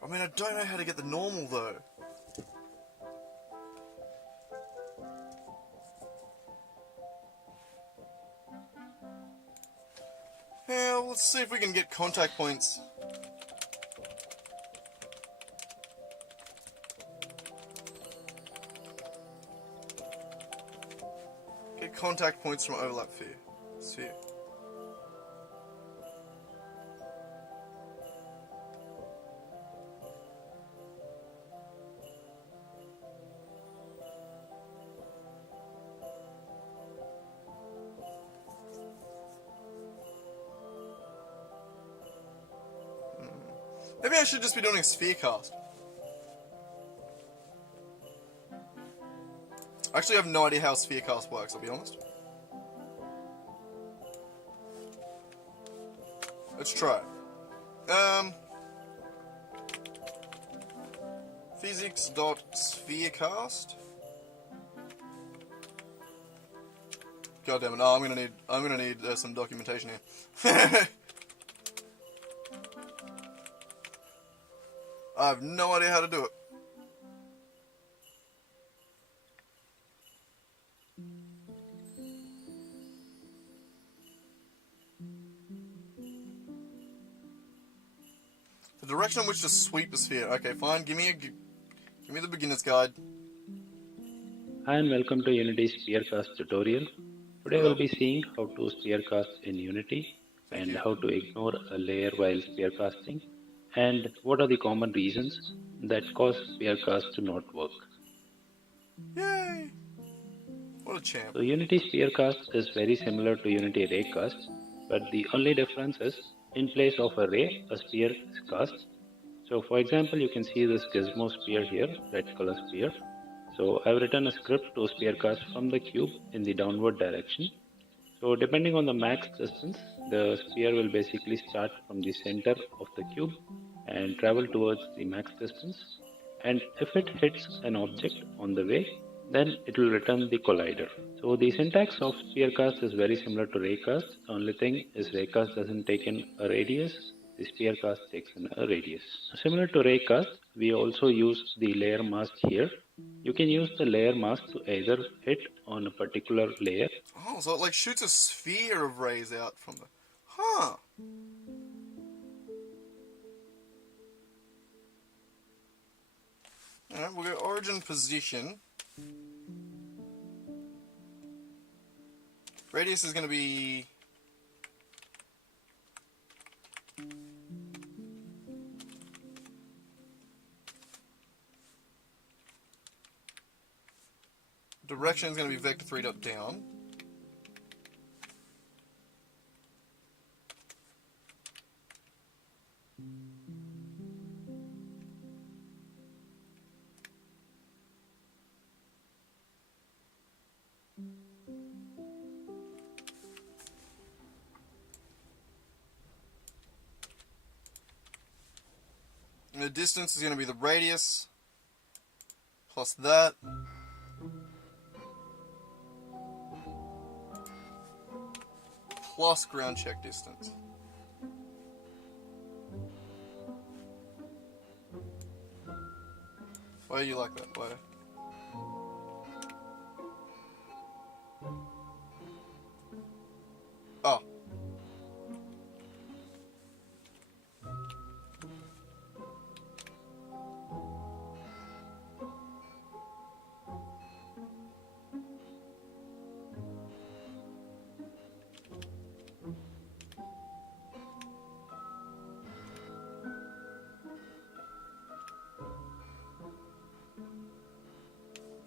I mean, I don't know how to get the normal, though. Yeah, let's see if we can get contact points. Get contact points from overlap sphere. Maybe I should just be doing a sphere cast. I actually have no idea how sphere cast works, I'll be honest. Let's try. Physics.spherecast. God damn it! No, I'm gonna need some documentation here. I have no idea how to do it. The direction in which to sweep the sphere. Okay, fine. Give me the beginner's guide. Hi and welcome to Unity's Spearcast tutorial. Today we'll be seeing how to spearcast in Unity Thank and you. how to ignore a layer while spearcasting and what are the common reasons that cause spearcast to not work. Yay! What a champ. So Unity Spearcast is very similar to Unity Raycast, but the only difference is in place of a ray, a spear is cast. So for example, you can see this gizmo spear here, red color spear. So I've written a script to spearcast from the cube in the downward direction. So depending on the max distance, the spear will basically start from the center of the cube and travel towards the max distance. And if it hits an object on the way, then it will return the collider. So the syntax of spearcast is very similar to raycast. The only thing is raycast doesn't take in a radius. The spearcast takes in a radius. Similar to raycast, we also use the layer mask here. You can use the layer mask to either hit on a particular layer. Oh, so it like shoots a sphere of rays out from the... Huh. Alright, we'll go origin position. Radius is going to be... Direction is going to be vector 3 dot down. And the distance is going to be the radius plus that. Plus ground check distance. Why are you like that? Why? Oh.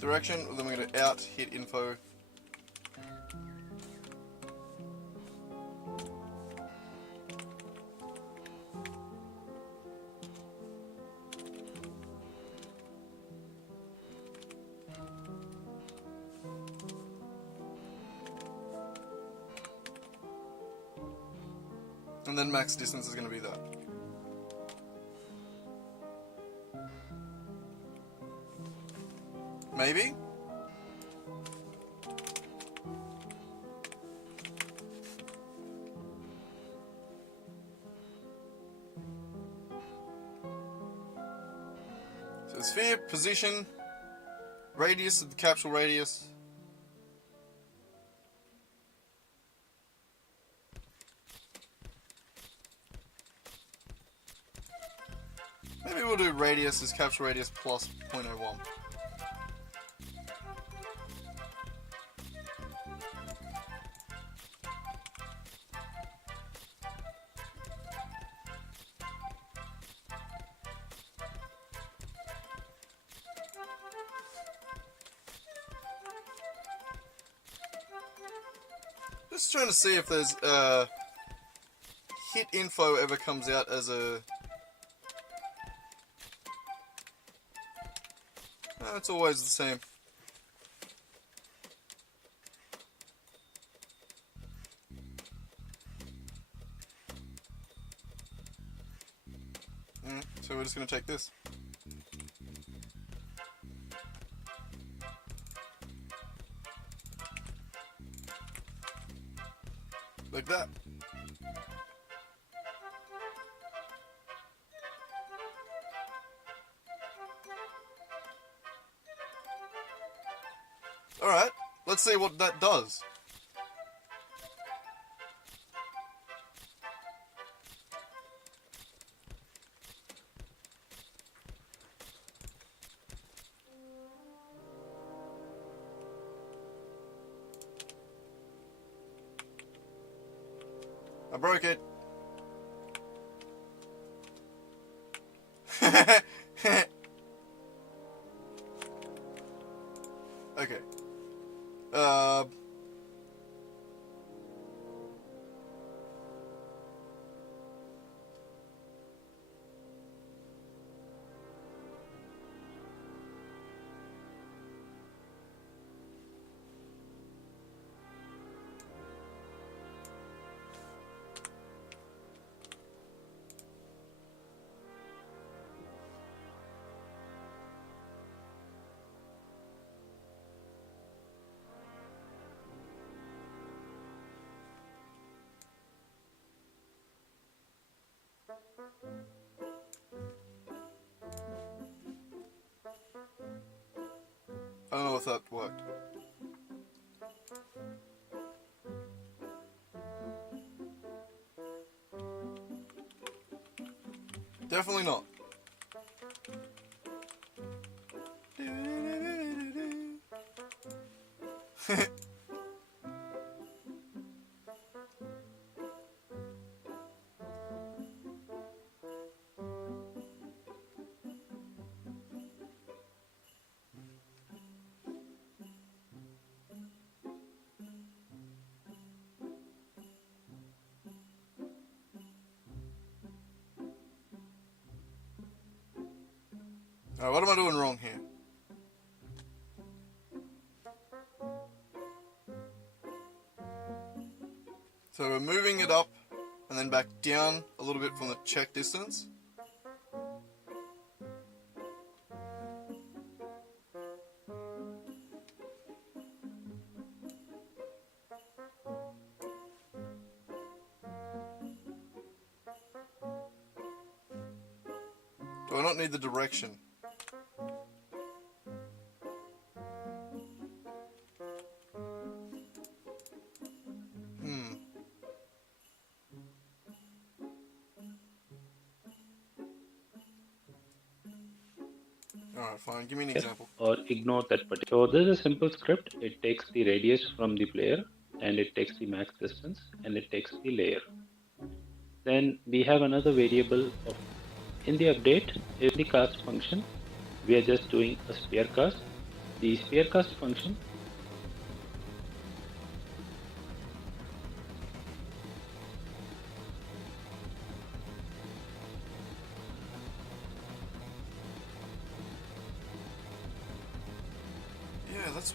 direction, then we're going to out hit info. And then max distance is going to be that. Maybe? So sphere, position, radius of the capsule radius. Maybe we'll do radius as capsule radius plus 0.01. Just trying to see if there's hit info ever comes out as a... No, it's always the same. So we're just going to take this. Like that. Alright, let's see what that does. I broke it. Okay. I don't know if that worked. Definitely not. Alright, what am I doing wrong here? So we're moving it up and then back down a little bit from the check distance. Do I not need the direction? Alright, fine. Give me an example. Or ignore that particular. So this is a simple script. It takes the radius from the player and it takes the max distance and it takes the layer. Then we have another variable of in the update in the cast function. We are just doing a sphere cast. the spearcast function Yeah, that's...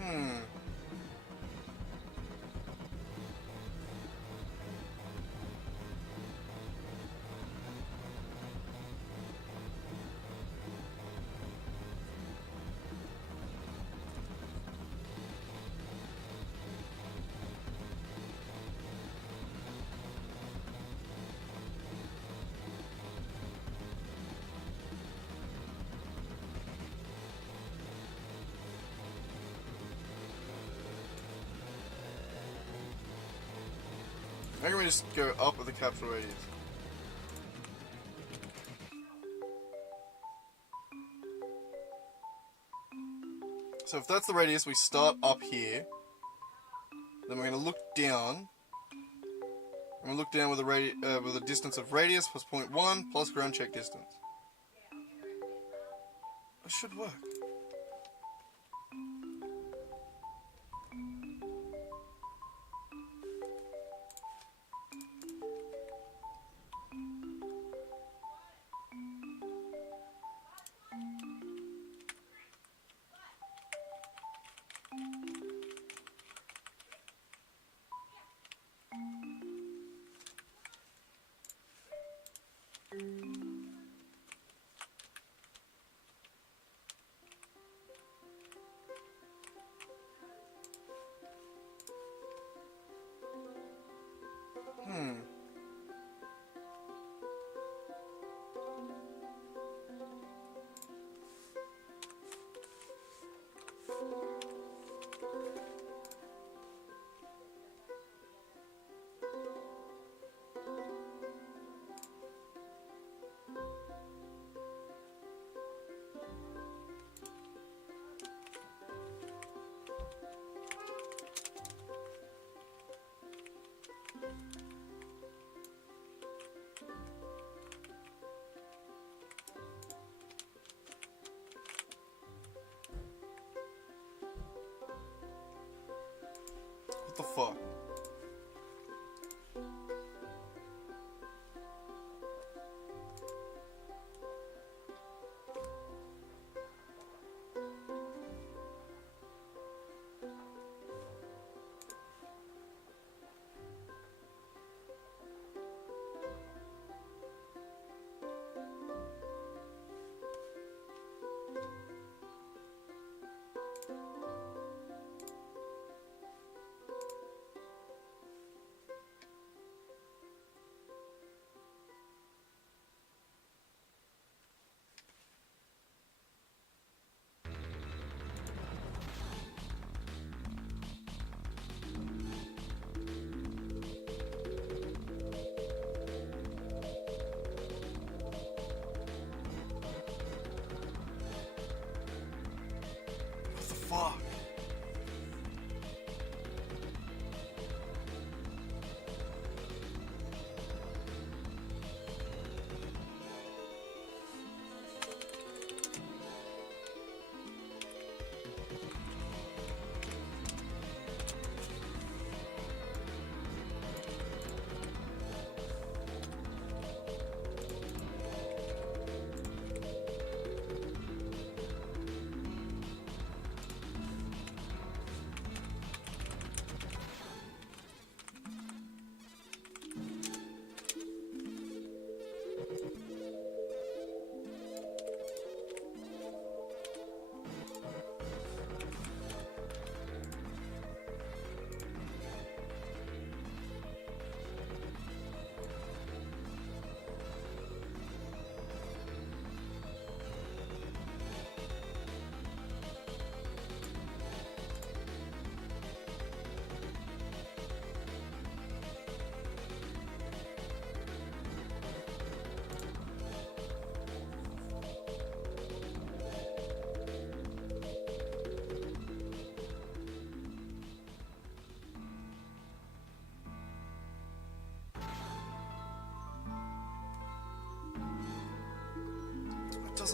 Hmm. Maybe we just go up with the capital radius. So if that's the radius, we start up here. Then we're going to look down. And we'll look down with a distance of radius plus 0.1 plus ground check distance. That should work. Hmm. What the fuck? What the fuck?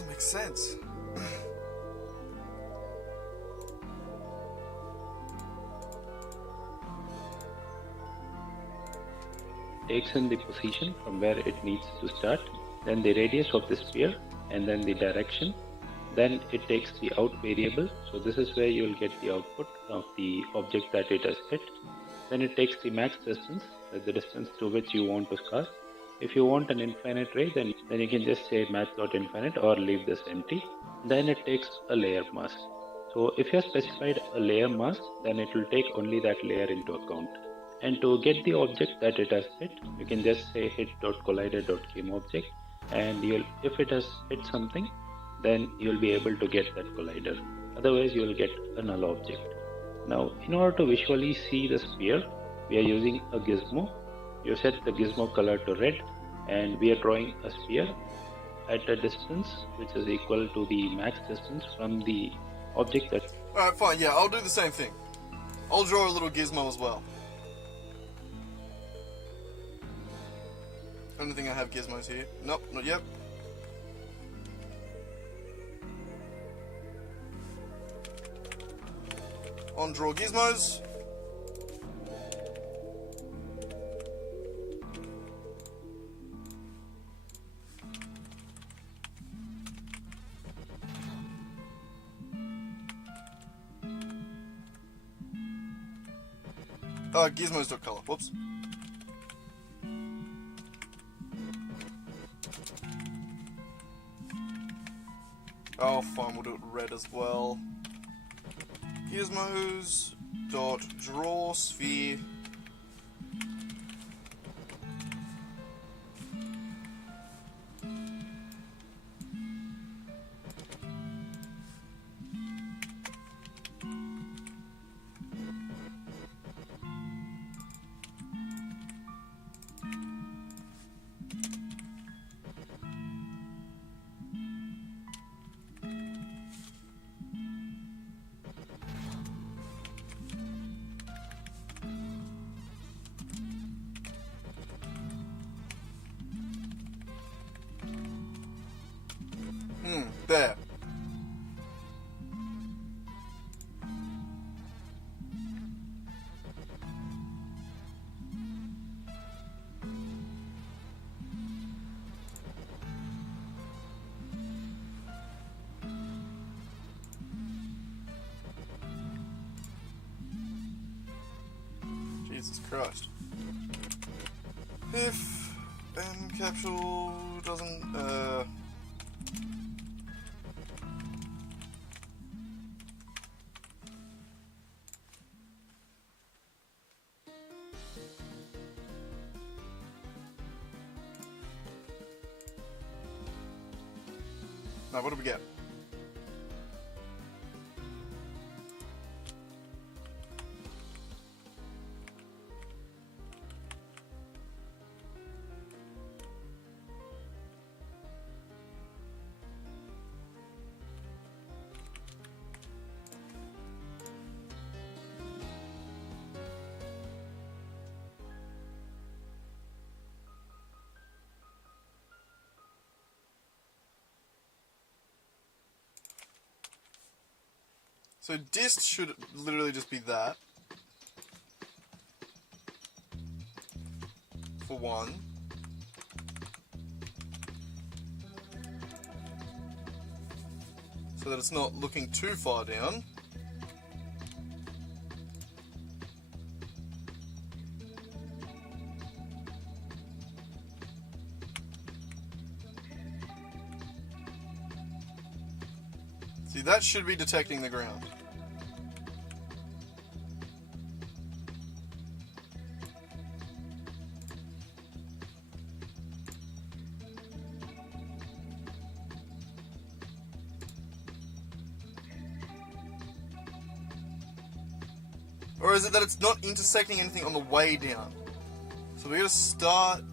doesn't make sense. Takes in the position from where it needs to start, then the radius of the sphere, and then the direction. Then it takes the out variable, so this is where you will get the output of the object that it has hit. Then it takes the max distance, the distance to which you want to cast. If you want an infinite ray, then you can just say math.infinite or leave this empty. Then it takes a layer mask. So if you have specified a layer mask, then it will take only that layer into account. And to get the object that it has hit, you can just say hit.collider.gameObject, and if it has hit something, then you'll be able to get that collider. Otherwise, you will get a null object. Now, in order to visually see the sphere, we are using a gizmo. You set the gizmo color to red, and we are drawing a sphere at a distance which is equal to the max distance from the object that. Alright, fine, yeah, I'll do the same thing. I'll draw a little gizmo as well. I don't think I have gizmos here. Nope, not yet. On draw gizmos. Gizmos.color, whoops. Oh, fine, we'll do it red as well. Gizmos dot draw sphere. There. Jesus Christ. If n capsule doesn't now, what do we get? So dist should literally just be that. For one. So that it's not looking too far down. See, that should be detecting the ground. Or is it that it's not intersecting anything on the way down? So we gotta start...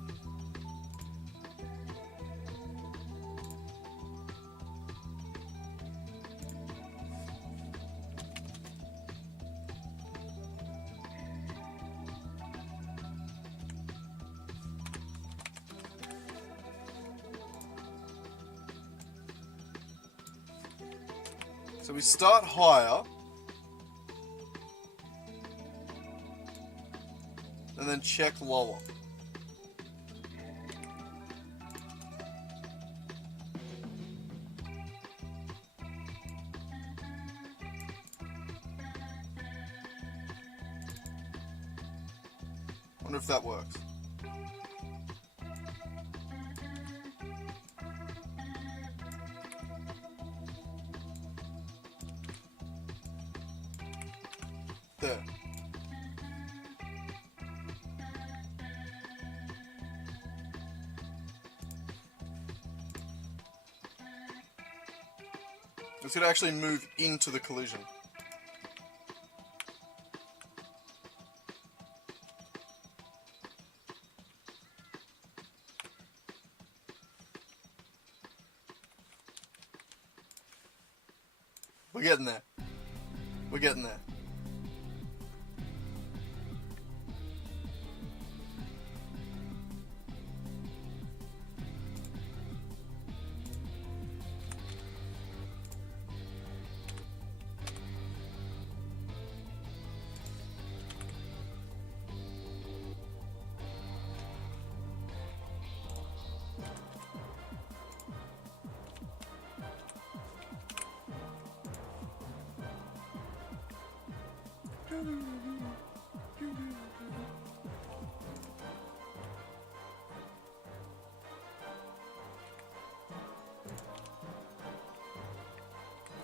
So we start higher. And then check lower. Wonder if that works. There. It's going to actually move into the collision. We're getting there. We're getting there.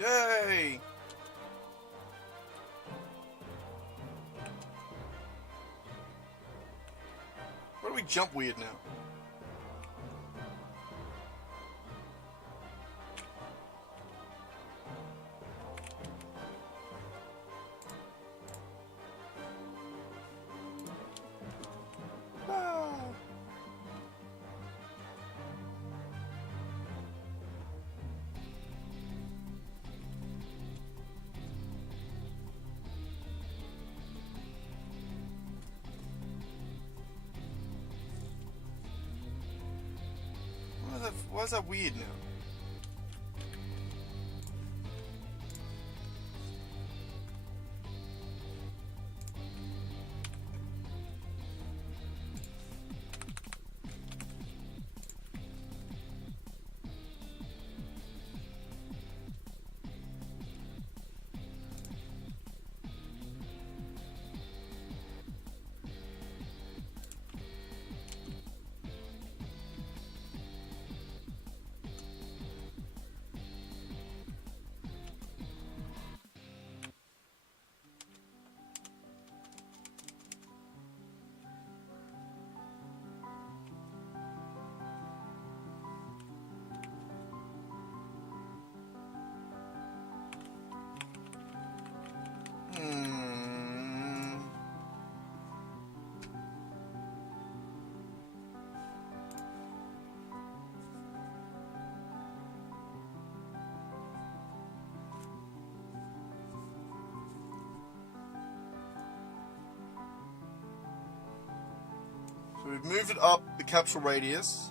Yay! Why do we jump weird now? Ah. Why is that weird now? So we've moved it up the capsule radius.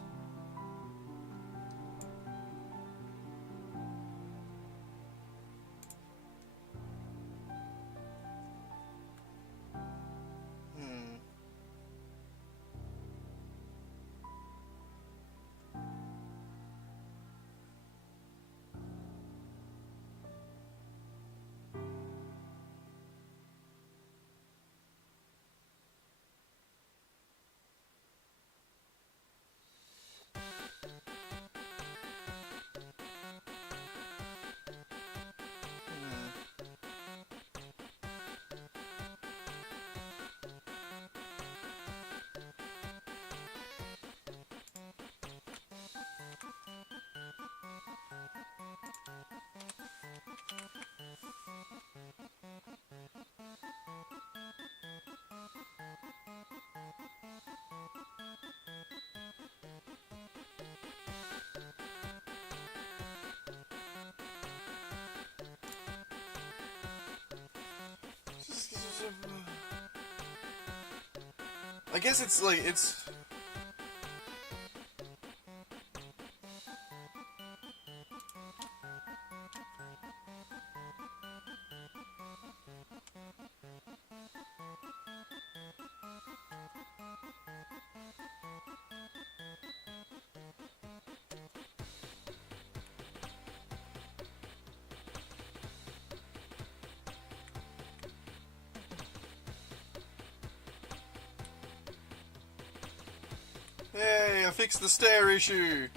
I guess it's like, it's... Hey, I fixed the stair issue.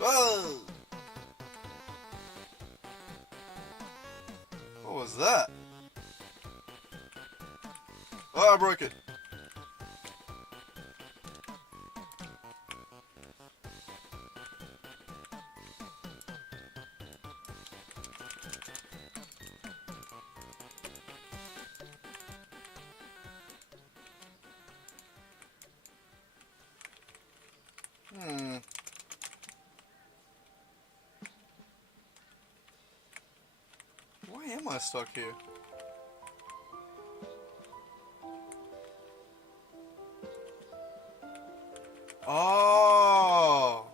Whoa! What was that? Oh, I broke it. Why am I stuck here? Oh!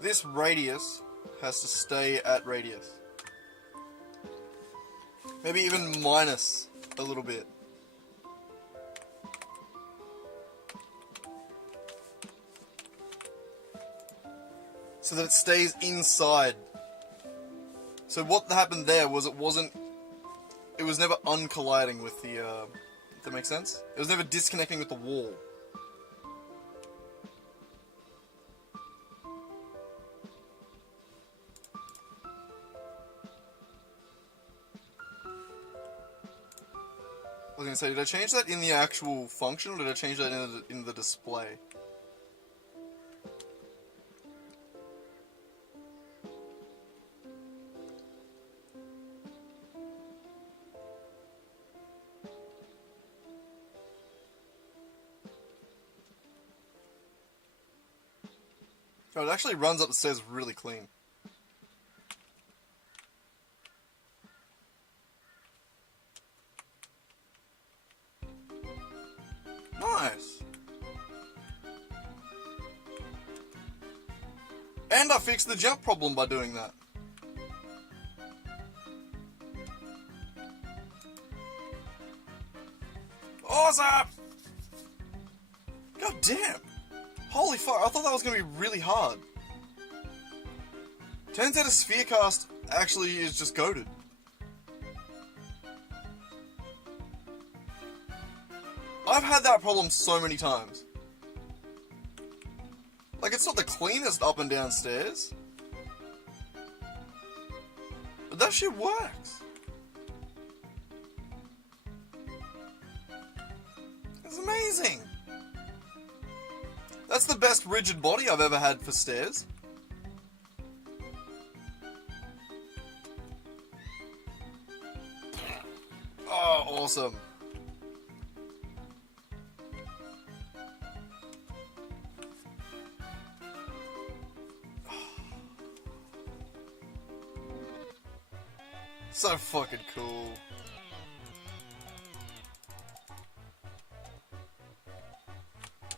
This radius has to stay at radius. Maybe even minus a little bit. So that it stays inside. So what happened there was it was never uncolliding with the, if that makes sense? It was never disconnecting with the wall. I was gonna say, did I change that in the actual function, or did I change that in the display? Oh, it actually runs up the stairs really clean. Nice. And I fixed the jump problem by doing that. Awesome! God damn! Holy fuck, I thought that was going to be really hard. Turns out a sphere cast actually is just goated. I've had that problem so many times. Like, it's not the cleanest up and down stairs. But that shit works. It's amazing. That's the best rigid body I've ever had for stairs. Oh, awesome. So fucking cool.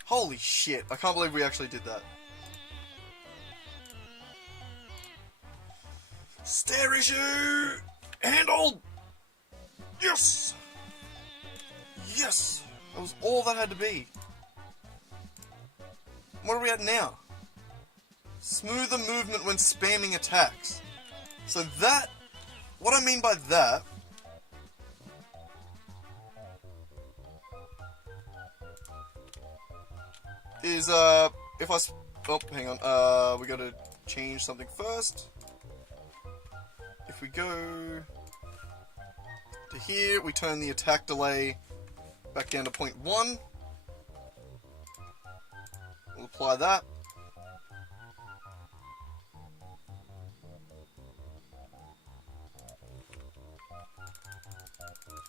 Holy shit, I can't believe we actually did that. Stair issue! Handled! Yes! Yes! That was all that had to be. What are we at now? Smoother movement when spamming attacks. So that... What I mean by that... is, if I... Oh, hang on. We gotta change something first. If we go... to here, we turn the attack delay back down to 0.1. We'll apply that.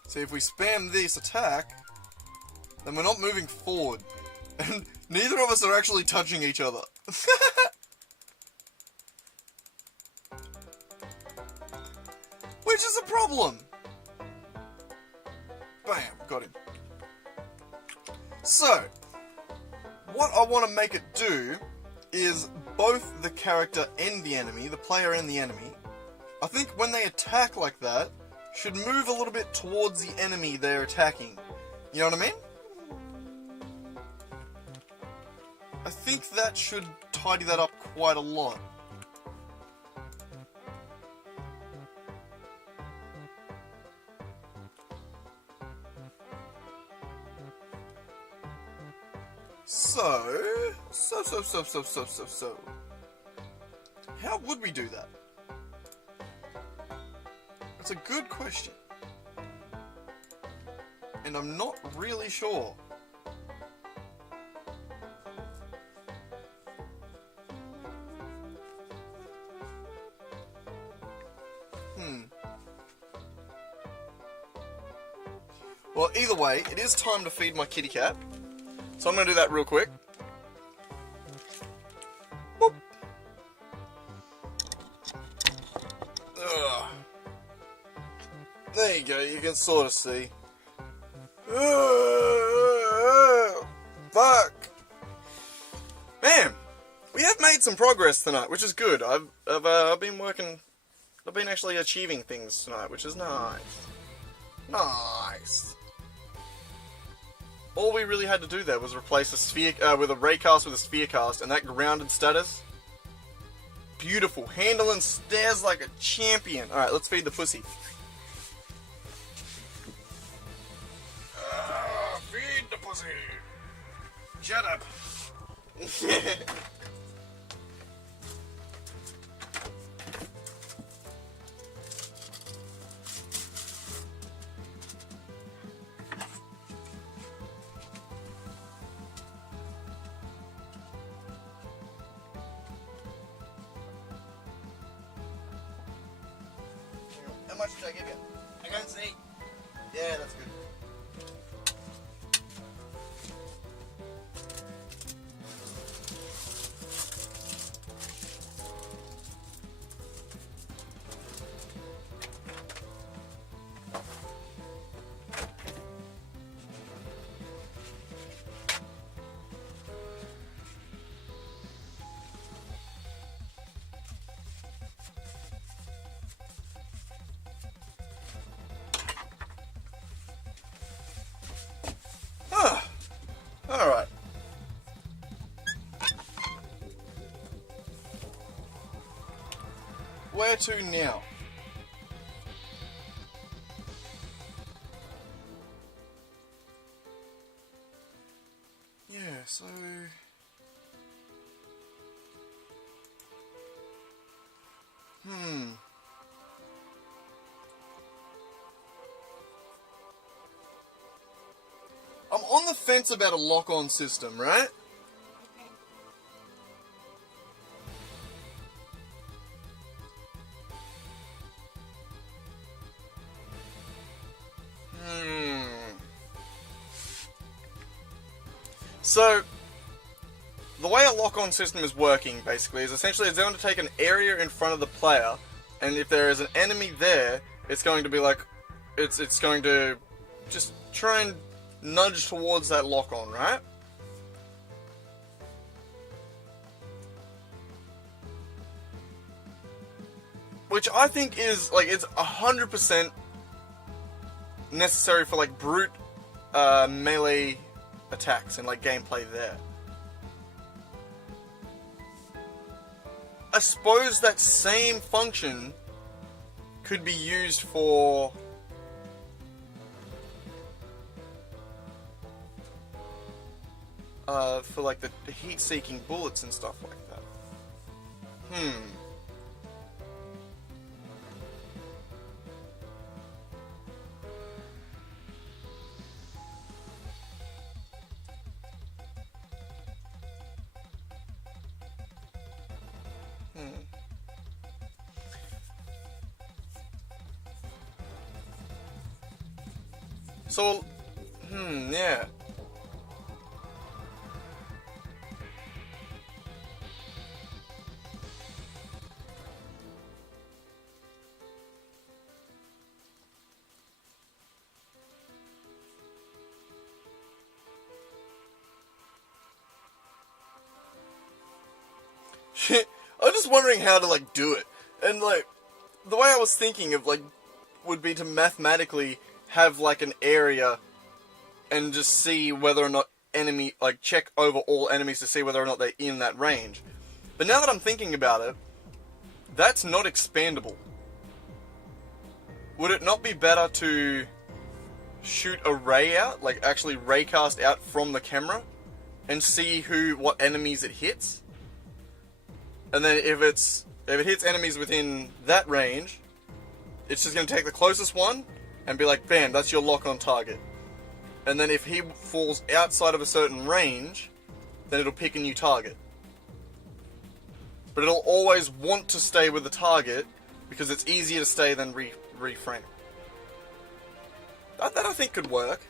So if we spam this attack, then we're not moving forward. And neither of us are actually touching each other. Which is a problem. Bam, got him. So, what I want to make it do is both the character and the enemy, the player and the enemy, I think when they attack like that, should move a little bit towards the enemy they're attacking. You know what I mean? I think that should tidy that up quite a lot. So. How would we do that? That's a good question. And I'm not really sure. Well, either way, it is time to feed my kitty cat. So I'm going to do that real quick. Boop. Ugh. There you go, you can sort of see. Fuck! Man, we have made some progress tonight, which is good. I've been working. I've been actually achieving things tonight, which is nice. Nice. All we really had to do there was replace a sphere with a ray cast with a sphere cast, and that grounded status. Beautiful. Handling stairs like a champion. All right, let's feed the pussy. Feed the pussy. Shut up. How much did I give you? I can't see. Yeah, that's good. Alright. Where to now? Yeah, so... I'm on the fence about a lock-on system, right? So, the way a lock-on system is working, basically, is essentially it's going to take an area in front of the player, and if there is an enemy there, it's going to be like... It's going to just try and nudge towards that lock-on, right? Which I think is, like, it's 100% necessary for, like, brute melee attacks and, like, gameplay there. I suppose that same function could be used for... for like the heat-seeking bullets and stuff like that. So, yeah. I'm just wondering how to, like, do it. And, like, the way I was thinking of, like, would be to mathematically have, like, an area and just see whether or not enemy, like check over all enemies to see whether or not they're in that range. But now that I'm thinking about it, that's not expandable. Would it not be better to shoot a ray out, like actually raycast out from the camera, and see what enemies it hits? And then if it hits enemies within that range, it's just going to take the closest one and be like, bam, that's your lock on target. And then if he falls outside of a certain range, then it'll pick a new target. But it'll always want to stay with the target because it's easier to stay than reframe. That I think could work.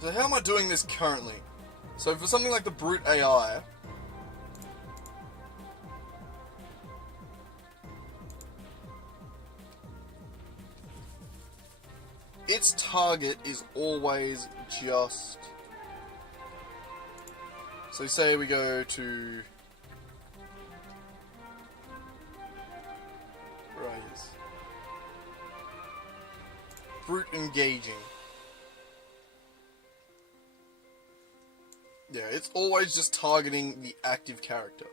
So how am I doing this currently? So for something like the brute AI, its target is always just... So say we go to... Where are these? Brute engaging. Yeah, it's always just targeting the active character.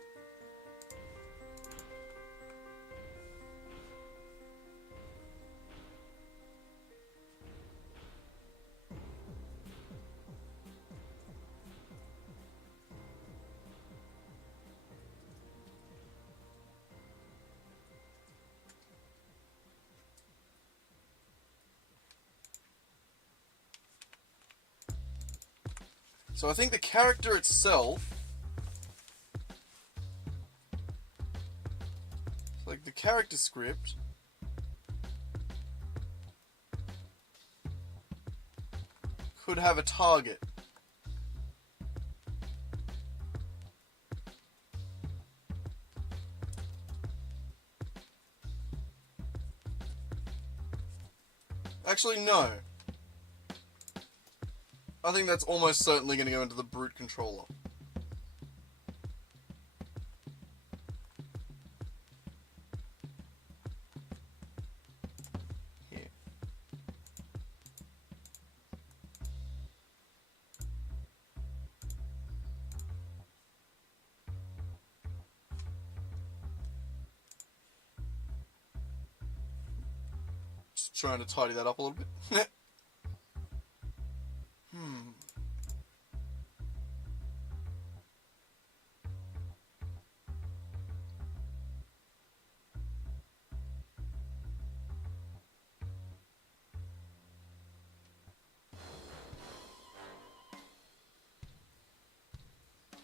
So I think the character itself, like the character script, could have a target. Actually, no. I think that's almost certainly going to go into the brute controller. Here. Just trying to tidy that up a little bit.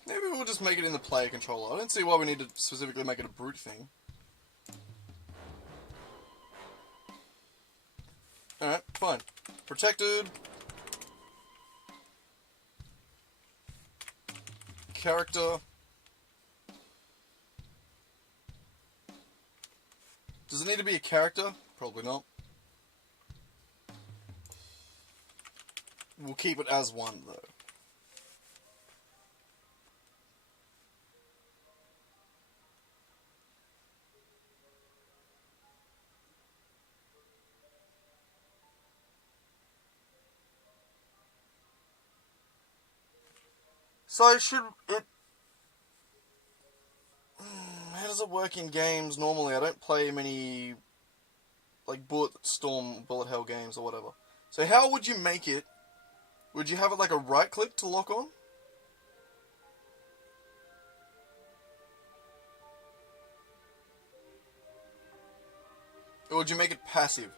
Maybe we'll just make it in the player controller. I don't see why we need to specifically make it a brute thing. Alright, fine. Protected. Character. Does it need to be a character? Probably not. We'll keep it as one, though. So should it... How does it work in games normally? I don't play many, like, Bullet Hell games or whatever. So how would you make it? Would you have it like a right click to lock on? Or would you make it passive?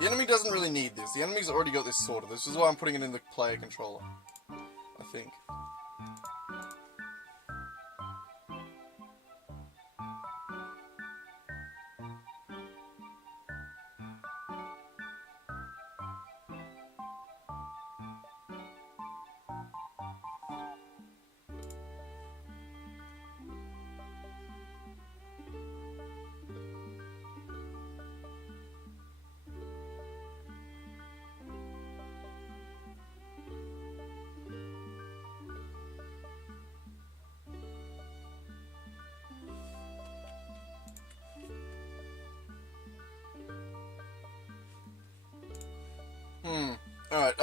The enemy doesn't really need this. The enemy's already got this sorted. This is why I'm putting it in the player controller, I think. Alright,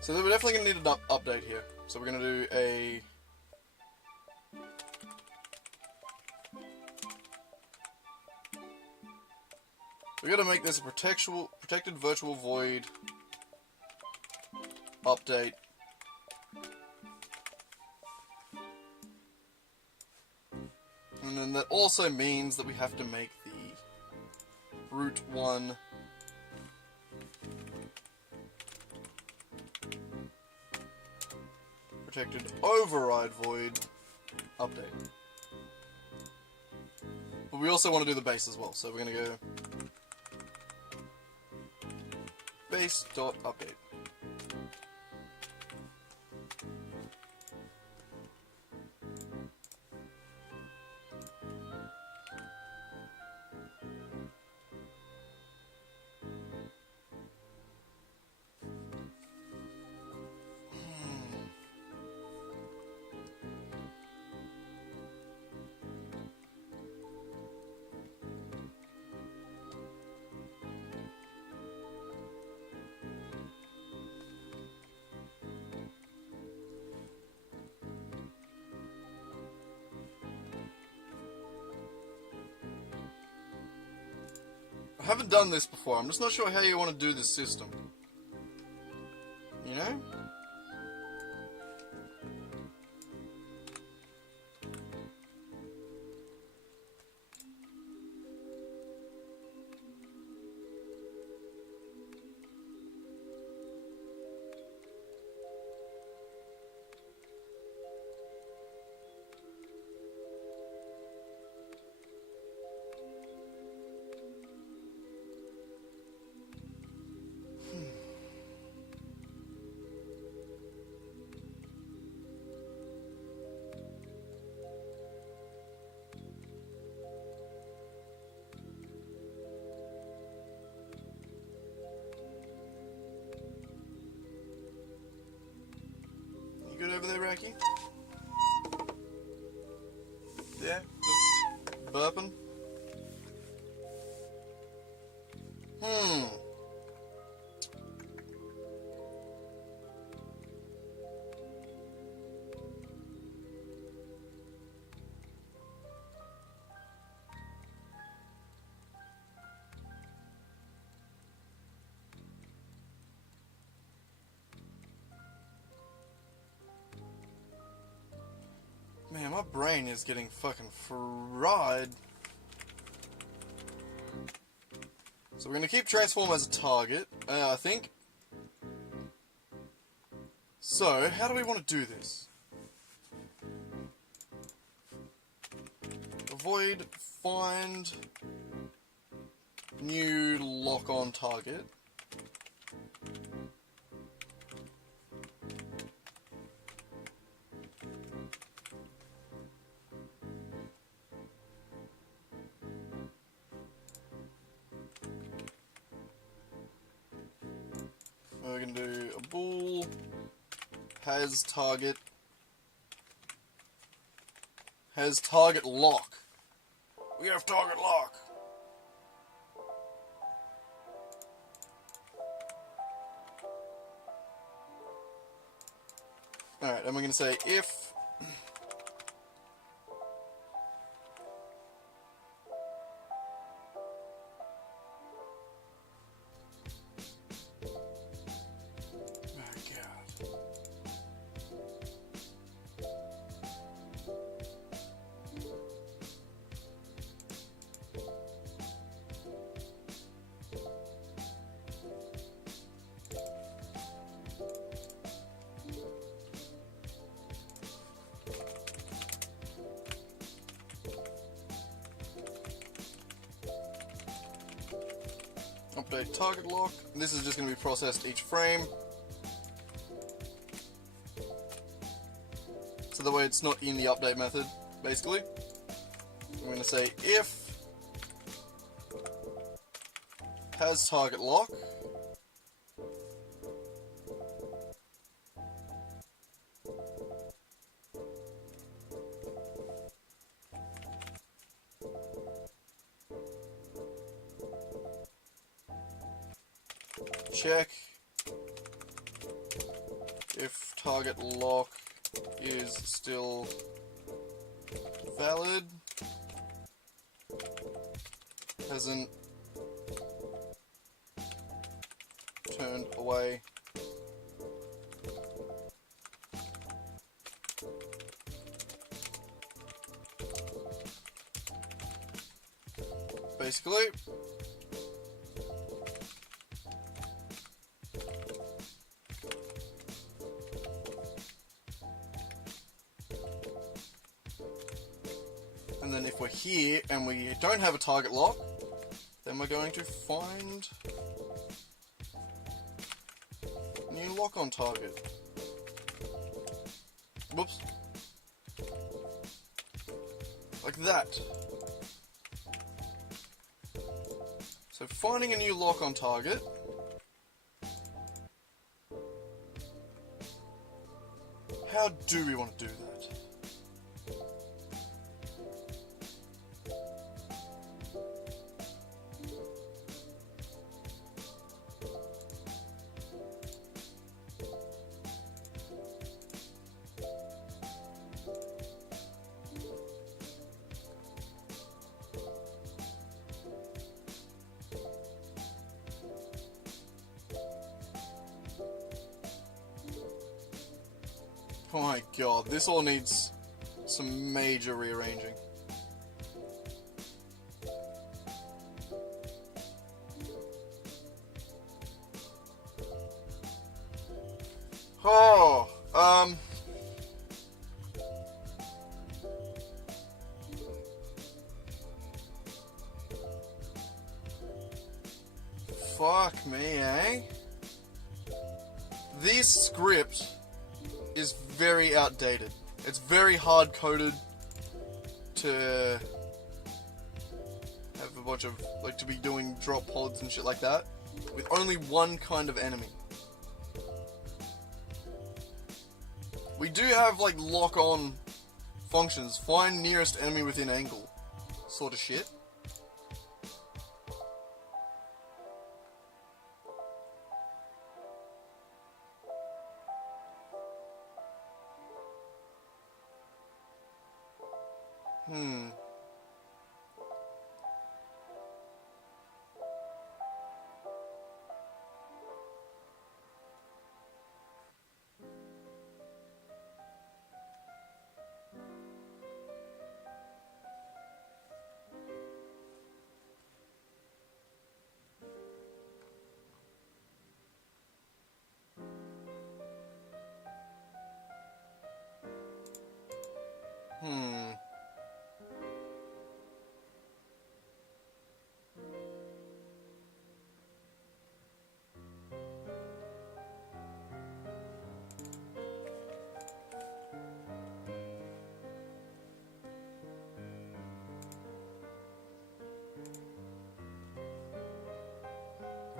so we're definitely going to need an update here. So we're going to do a... we got to make this a protected virtual void update. And then that also means that we have to make the root one protected override void update. But we also want to do the base as well, so we're going to go base.update. I haven't done this before. I'm just not sure how you want to do this system. You know? You good over there, Racky? Yeah? Just burping? Man, my brain is getting fucking fried. So we're gonna keep transform as a target, I think. So, how do we want to do this? Avoid, find, new lock-on target. We're going to do a bool, has target lock. We have target lock. Alright, and we're going to say if Update target lock. This is just going to be processed each frame. So that way it's not in the update method, basically. I'm going to say if has target lock. Check if target lock is still valid. Hasn't turned away. Basically. And then if we're here and we don't have a target lock, then we're going to find new lock on target. Whoops. Like that. So finding a new lock on target. How do we want to do that? Oh my god, this all needs some major rearranging. Oh, fuck me, eh? This script is very outdated. It's very hard-coded to have a bunch of, like, to be doing drop pods and shit like that with only one kind of enemy. We do have, like, lock-on functions. Find nearest enemy within angle sort of shit.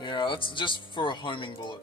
Yeah, that's just for a homing bullet.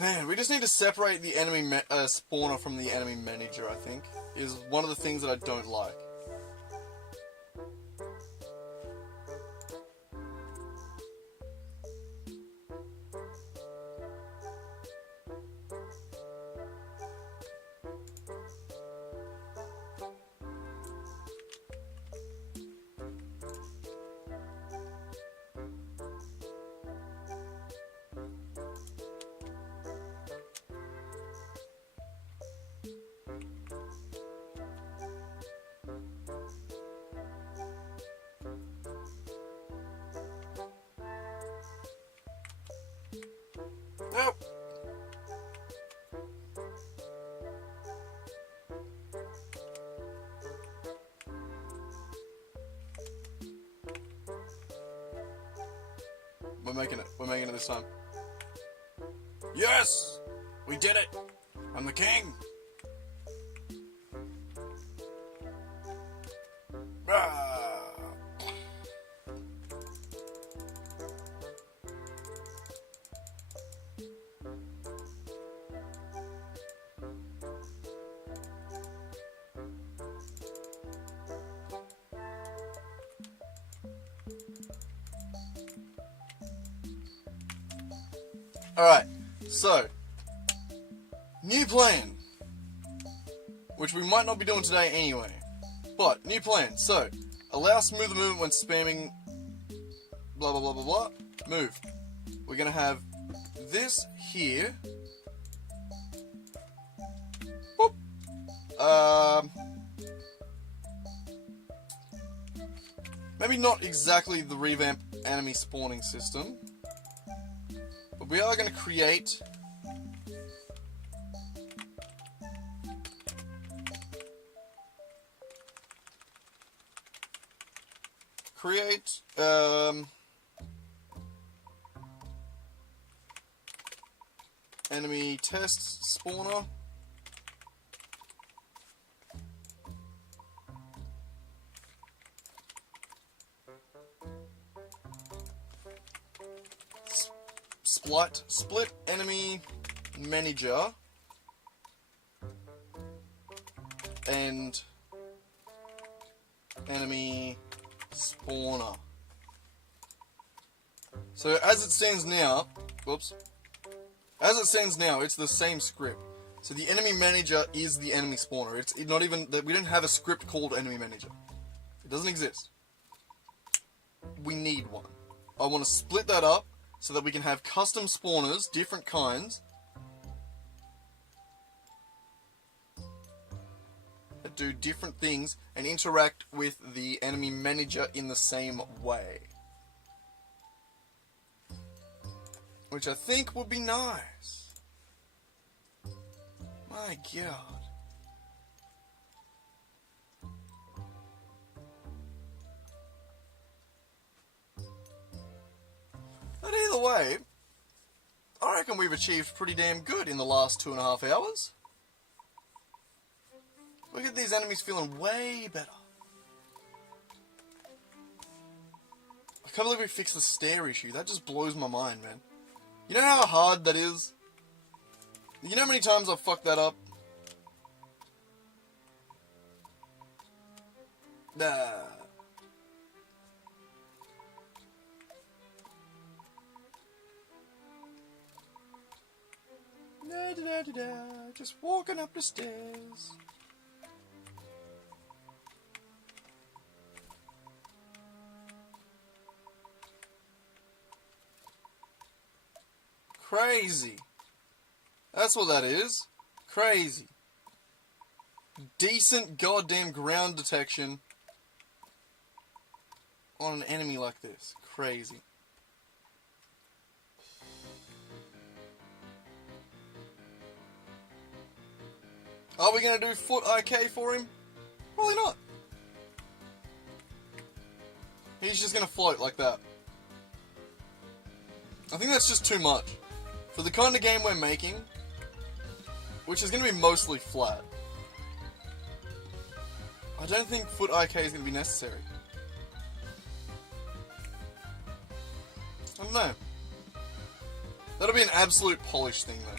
Man, we just need to separate the enemy spawner from the enemy manager, I think, is one of the things that I don't like. Nope. We're making it. We're making it this time. Yes! We did it! I'm the king! Ah. Alright, so, new plan, which we might not be doing today anyway, but, new plan, so, allow smoother movement when spamming, blah blah blah blah blah, move. We're gonna have this here, whoop, maybe not exactly the revamp enemy spawning system, but we are going to create enemy test spawner. Split enemy manager and enemy spawner. So as it stands now, it's the same script. So the enemy manager is the enemy spawner. It's not even that we don't have a script called enemy manager. It doesn't exist. We need one. I want to split that up so that we can have custom spawners, different kinds, that do different things and interact with the enemy manager in the same way. Which I think would be nice. My God. But either way, I reckon we've achieved pretty damn good in the last 2.5 hours. Look at these enemies feeling way better. I can't believe we fixed the stair issue. That just blows my mind, man. You know how hard that is? You know how many times I've fucked that up? Nah. Just walking up the stairs. Crazy. That's what that is. Crazy. Decent goddamn ground detection on an enemy like this. Crazy. Are we going to do foot IK for him? Probably not. He's just going to float like that. I think that's just too much. For the kind of game we're making, which is going to be mostly flat, I don't think foot IK is going to be necessary. I don't know. That'll be an absolute polish thing, though.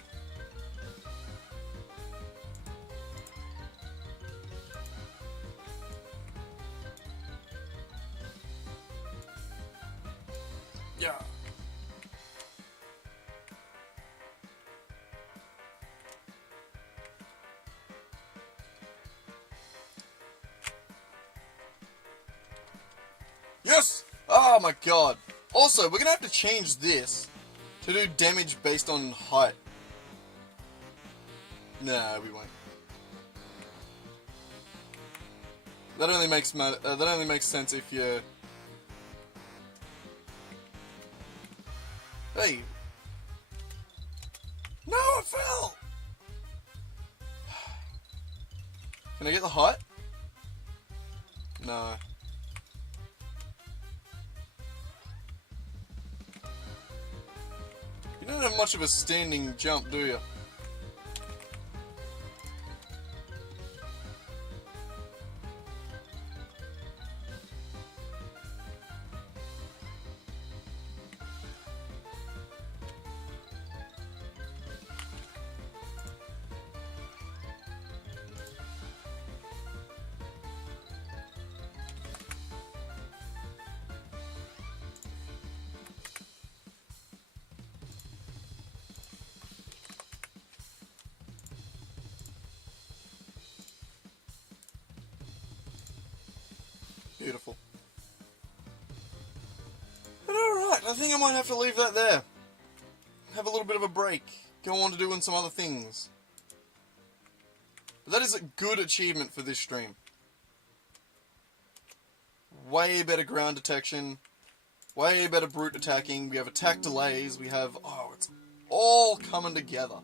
Yeah. Yes! Oh my god. Also, we're gonna have to change this to do damage based on height. No, we won't. That only makes sense if you. Hey. No, it fell. Can I get the height? No. You don't have much of a standing jump, do you? Beautiful. But alright, I think I might have to leave that there. Have a little bit of a break. Go on to doing some other things. But that is a good achievement for this stream. Way better ground detection. Way better brute attacking. We have attack delays. We have... Oh, it's all coming together.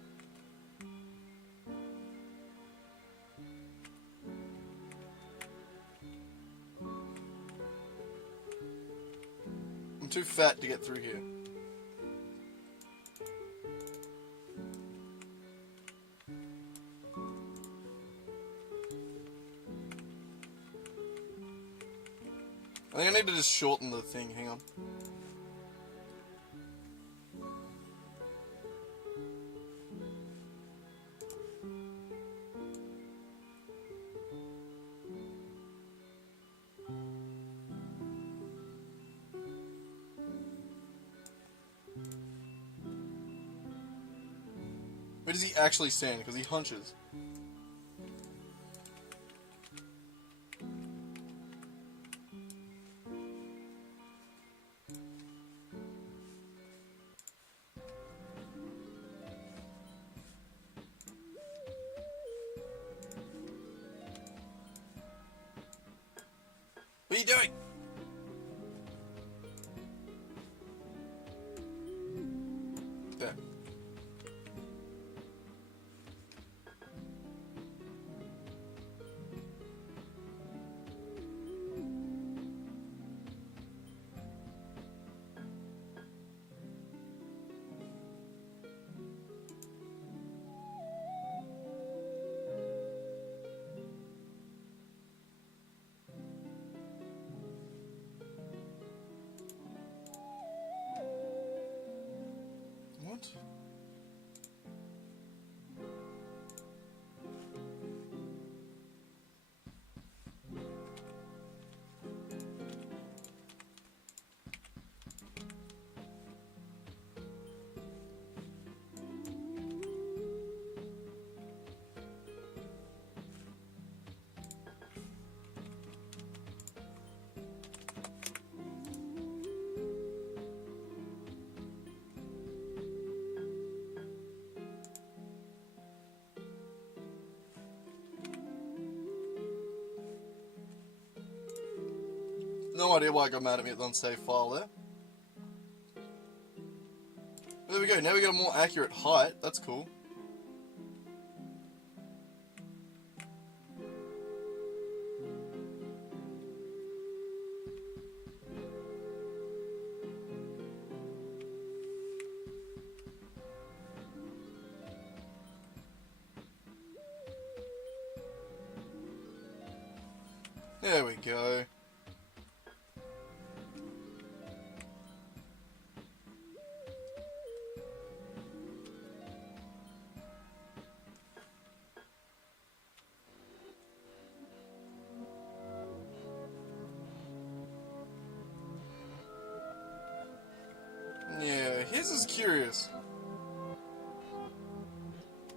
I'm too fat to get through here. I think I need to just shorten the thing, hang on. Where does he actually stand? Because he hunches. What are you doing? There. What? No idea why I got mad at me at the unsaved file there. There we go, now we got a more accurate height, that's cool. There we go. Yeah, his is curious.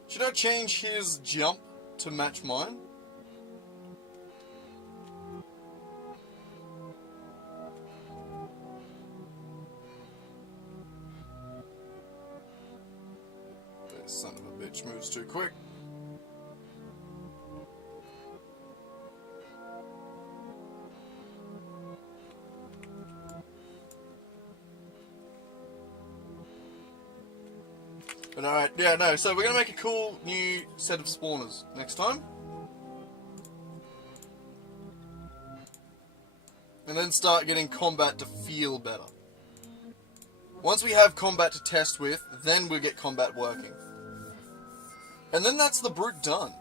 Should I change his jump to match mine? This son of a bitch moves too quick. But alright, yeah, no, so we're gonna make a cool new set of spawners next time. And then start getting combat to feel better. Once we have combat to test with, then we'll get combat working. And then that's the brute done.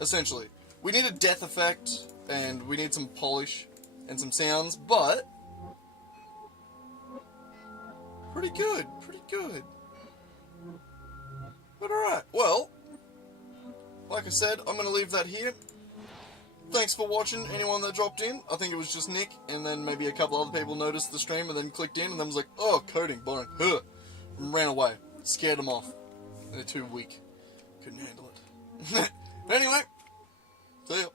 Essentially. We need a death effect, and we need some polish, and some sounds, but... pretty good, pretty good. But alright, well, like I said, I'm going to leave that here. Thanks for watching, anyone that dropped in. I think it was just Nick, and then maybe a couple other people noticed the stream and then clicked in and then was like, oh, coding, boring, huh, and ran away. Scared them off. They're too weak. Couldn't handle it. Anyway, see ya.